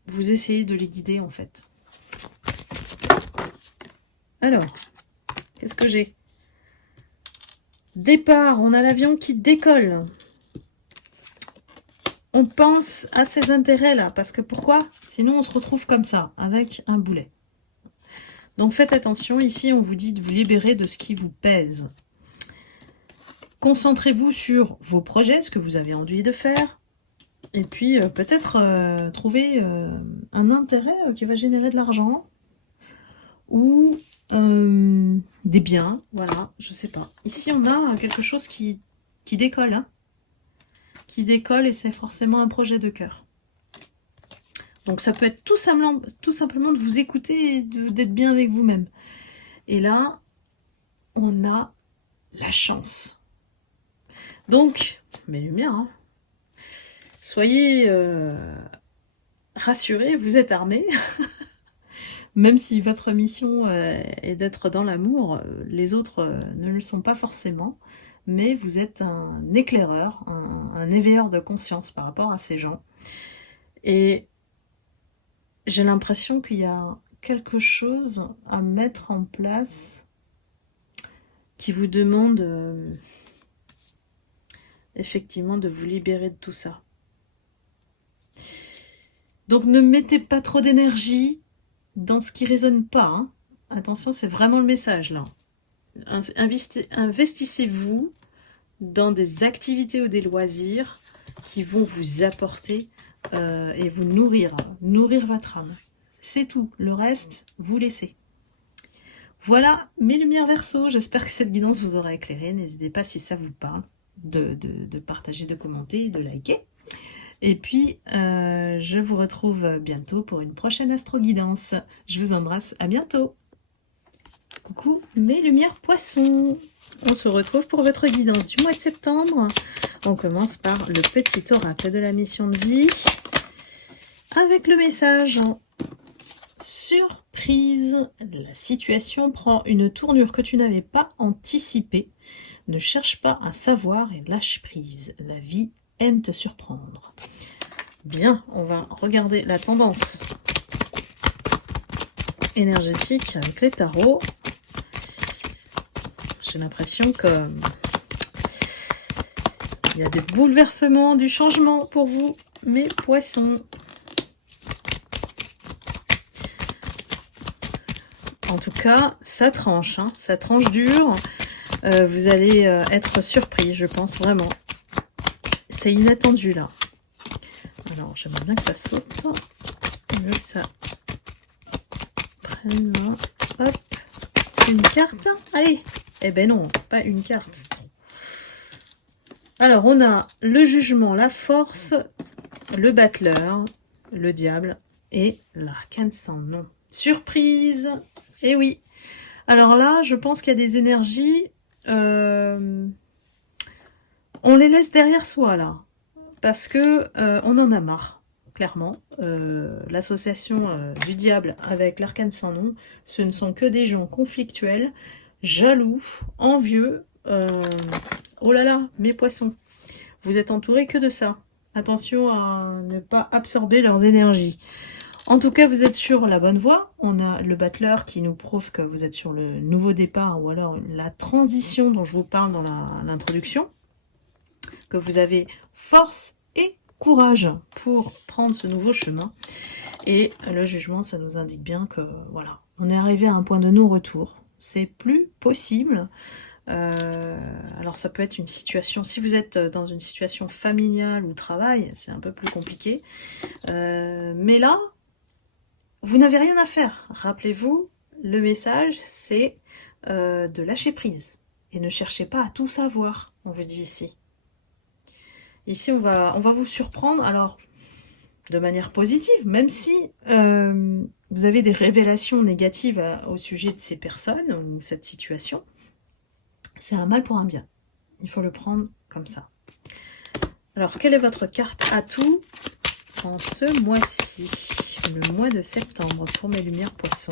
Vous essayez de les guider, en fait. Alors, qu'est-ce que j'ai? Départ, on a l'avion qui décolle. On pense à ses intérêts, là, parce que pourquoi? Sinon, on se retrouve comme ça, avec un boulet. Donc, faites attention. Ici, on vous dit de vous libérer de ce qui vous pèse. Concentrez-vous sur vos projets, ce que vous avez envie de faire. Et puis, peut-être trouver un intérêt qui va générer de l'argent. Ou des biens, voilà, je sais pas. Ici, on a quelque chose qui décolle, hein, qui décolle et c'est forcément un projet de cœur. Donc, ça peut être tout simplement de vous écouter et d'être bien avec vous-même. Et là, on a la chance. Donc, mes lumières, hein, soyez rassurés, vous êtes armés. Même si votre mission est d'être dans l'amour, les autres ne le sont pas forcément, mais vous êtes un éclaireur, un éveilleur de conscience par rapport à ces gens. Et j'ai l'impression qu'il y a quelque chose à mettre en place qui vous demande effectivement de vous libérer de tout ça. Donc ne mettez pas trop d'énergie dans ce qui ne résonne pas. Hein. Attention, c'est vraiment le message là. Investissez-vous dans des activités ou des loisirs qui vont vous apporter et vous nourrir votre âme. C'est tout. Le reste, vous laissez. Voilà mes lumières Verseau. J'espère que cette guidance vous aura éclairé. N'hésitez pas, si ça vous parle, de partager, de commenter, de liker. Et puis, je vous retrouve bientôt pour une prochaine astro-guidance. Je vous embrasse, à bientôt. Coucou mes lumières Poissons. On se retrouve pour votre guidance du mois de septembre. On commence par le petit oracle de la mission de vie. Avec le message surprise. La situation prend une tournure que tu n'avais pas anticipée. Ne cherche pas à savoir et lâche prise. La vie aime te surprendre. Bien, on va regarder la tendance énergétique avec les tarots. J'ai l'impression que il y a des bouleversements, du changement pour vous, mes poissons. En tout cas, ça tranche, hein, ça tranche dur. Vous allez être surpris, je pense, vraiment. C'est inattendu, là. Alors, j'aimerais bien que ça saute. Je veux que ça prenne, hop, une carte. Allez. Eh ben non, pas une carte. Alors, on a le jugement, la force, le battleur, le diable et l'arcane sans nom. Surprise! Eh oui. Alors là, je pense qu'il y a des énergies... on les laisse derrière soi, là. Parce que on en a marre, clairement. L'association du diable avec l'arcane sans nom, ce ne sont que des gens conflictuels, jaloux, envieux. Oh là là, mes poissons. Vous êtes entourés que de ça. Attention à ne pas absorber leurs énergies. En tout cas, vous êtes sur la bonne voie. On a le battleur qui nous prouve que vous êtes sur le nouveau départ ou alors la transition dont je vous parle dans l'introduction. Que vous avez force et courage pour prendre ce nouveau chemin. Et le jugement, ça nous indique bien que voilà, on est arrivé à un point de non-retour. C'est plus possible. Alors ça peut être une situation, si vous êtes dans une situation familiale ou travail, c'est un peu plus compliqué. Mais là, vous n'avez rien à faire. Rappelez-vous, le message, c'est de lâcher prise. Et ne cherchez pas à tout savoir, on vous dit ici. Ici, on va vous surprendre, alors, de manière positive, même si vous avez des révélations négatives au sujet de ces personnes ou cette situation. C'est un mal pour un bien. Il faut le prendre comme ça. Alors, quelle est votre carte atout en ce mois-ci, le mois de septembre, pour mes lumières poissons?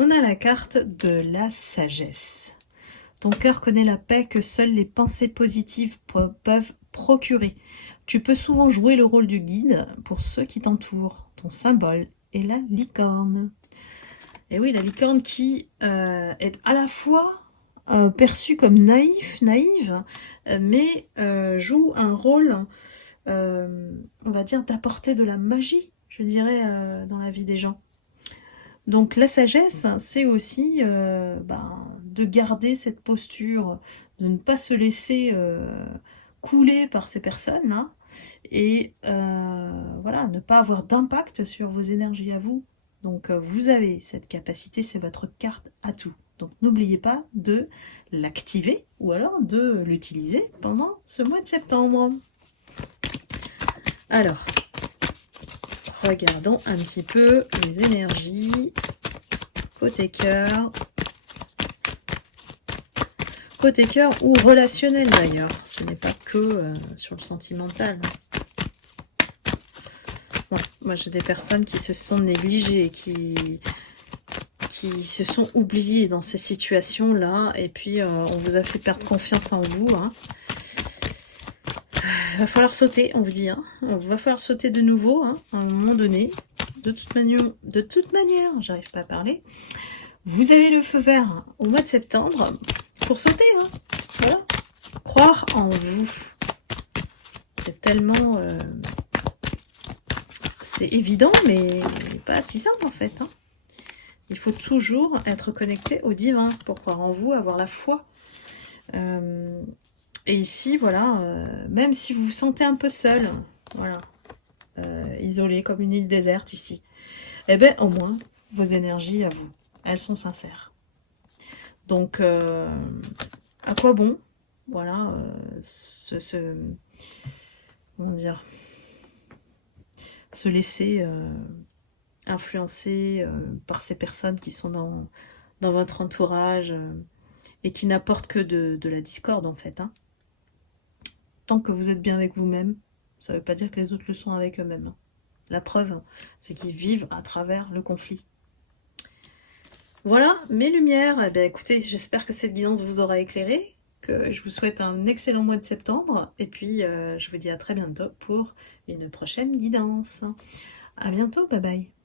On a la carte de la sagesse. Ton cœur connaît la paix que seules les pensées positives peuvent procurer. Tu peux souvent jouer le rôle du guide pour ceux qui t'entourent. Ton symbole est la licorne. Et oui, la licorne qui est à la fois perçue comme naïve, mais joue un rôle, on va dire, d'apporter de la magie, je dirais, dans la vie des gens. Donc la sagesse, c'est aussi de garder cette posture, de ne pas se laisser couler par ces personnes-là, et voilà, ne pas avoir d'impact sur vos énergies à vous. Donc vous avez cette capacité, c'est votre carte atout. Donc n'oubliez pas de l'activer ou alors de l'utiliser pendant ce mois de septembre. Alors, regardons un petit peu les énergies. Côté cœur. Côté cœur ou relationnel d'ailleurs. Ce n'est pas que sur le sentimental. Bon, moi j'ai des personnes qui se sont négligées, qui se sont oubliées dans ces situations-là. Et puis on vous a fait perdre confiance en vous. Hein. Il va falloir sauter, on vous dit. Hein. Il va falloir sauter de nouveau hein, à un moment donné. De toute manière, j'arrive pas à parler. Vous avez le feu vert au mois de septembre pour sauter. Hein. Voilà. Croire en vous. C'est tellement... c'est évident, mais pas si simple en fait. Hein. Il faut toujours être connecté au divin pour croire en vous, avoir la foi. Et ici, voilà, même si vous vous sentez un peu seul, voilà, isolé comme une île déserte ici, eh bien au moins, vos énergies à vous, elles sont sincères. Donc, à quoi bon, voilà, comment dire, se laisser influencer par ces personnes qui sont dans votre entourage et qui n'apportent que de la discorde en fait. Hein. Tant que vous êtes bien avec vous-même, Ça ne veut pas dire que les autres le sont avec eux-mêmes. La preuve, c'est qu'ils vivent à travers le conflit. Voilà, mes lumières. Eh bien, écoutez, j'espère que cette guidance vous aura éclairé, que je vous souhaite un excellent mois de septembre, et puis je vous dis à très bientôt pour une prochaine guidance. À bientôt, bye bye.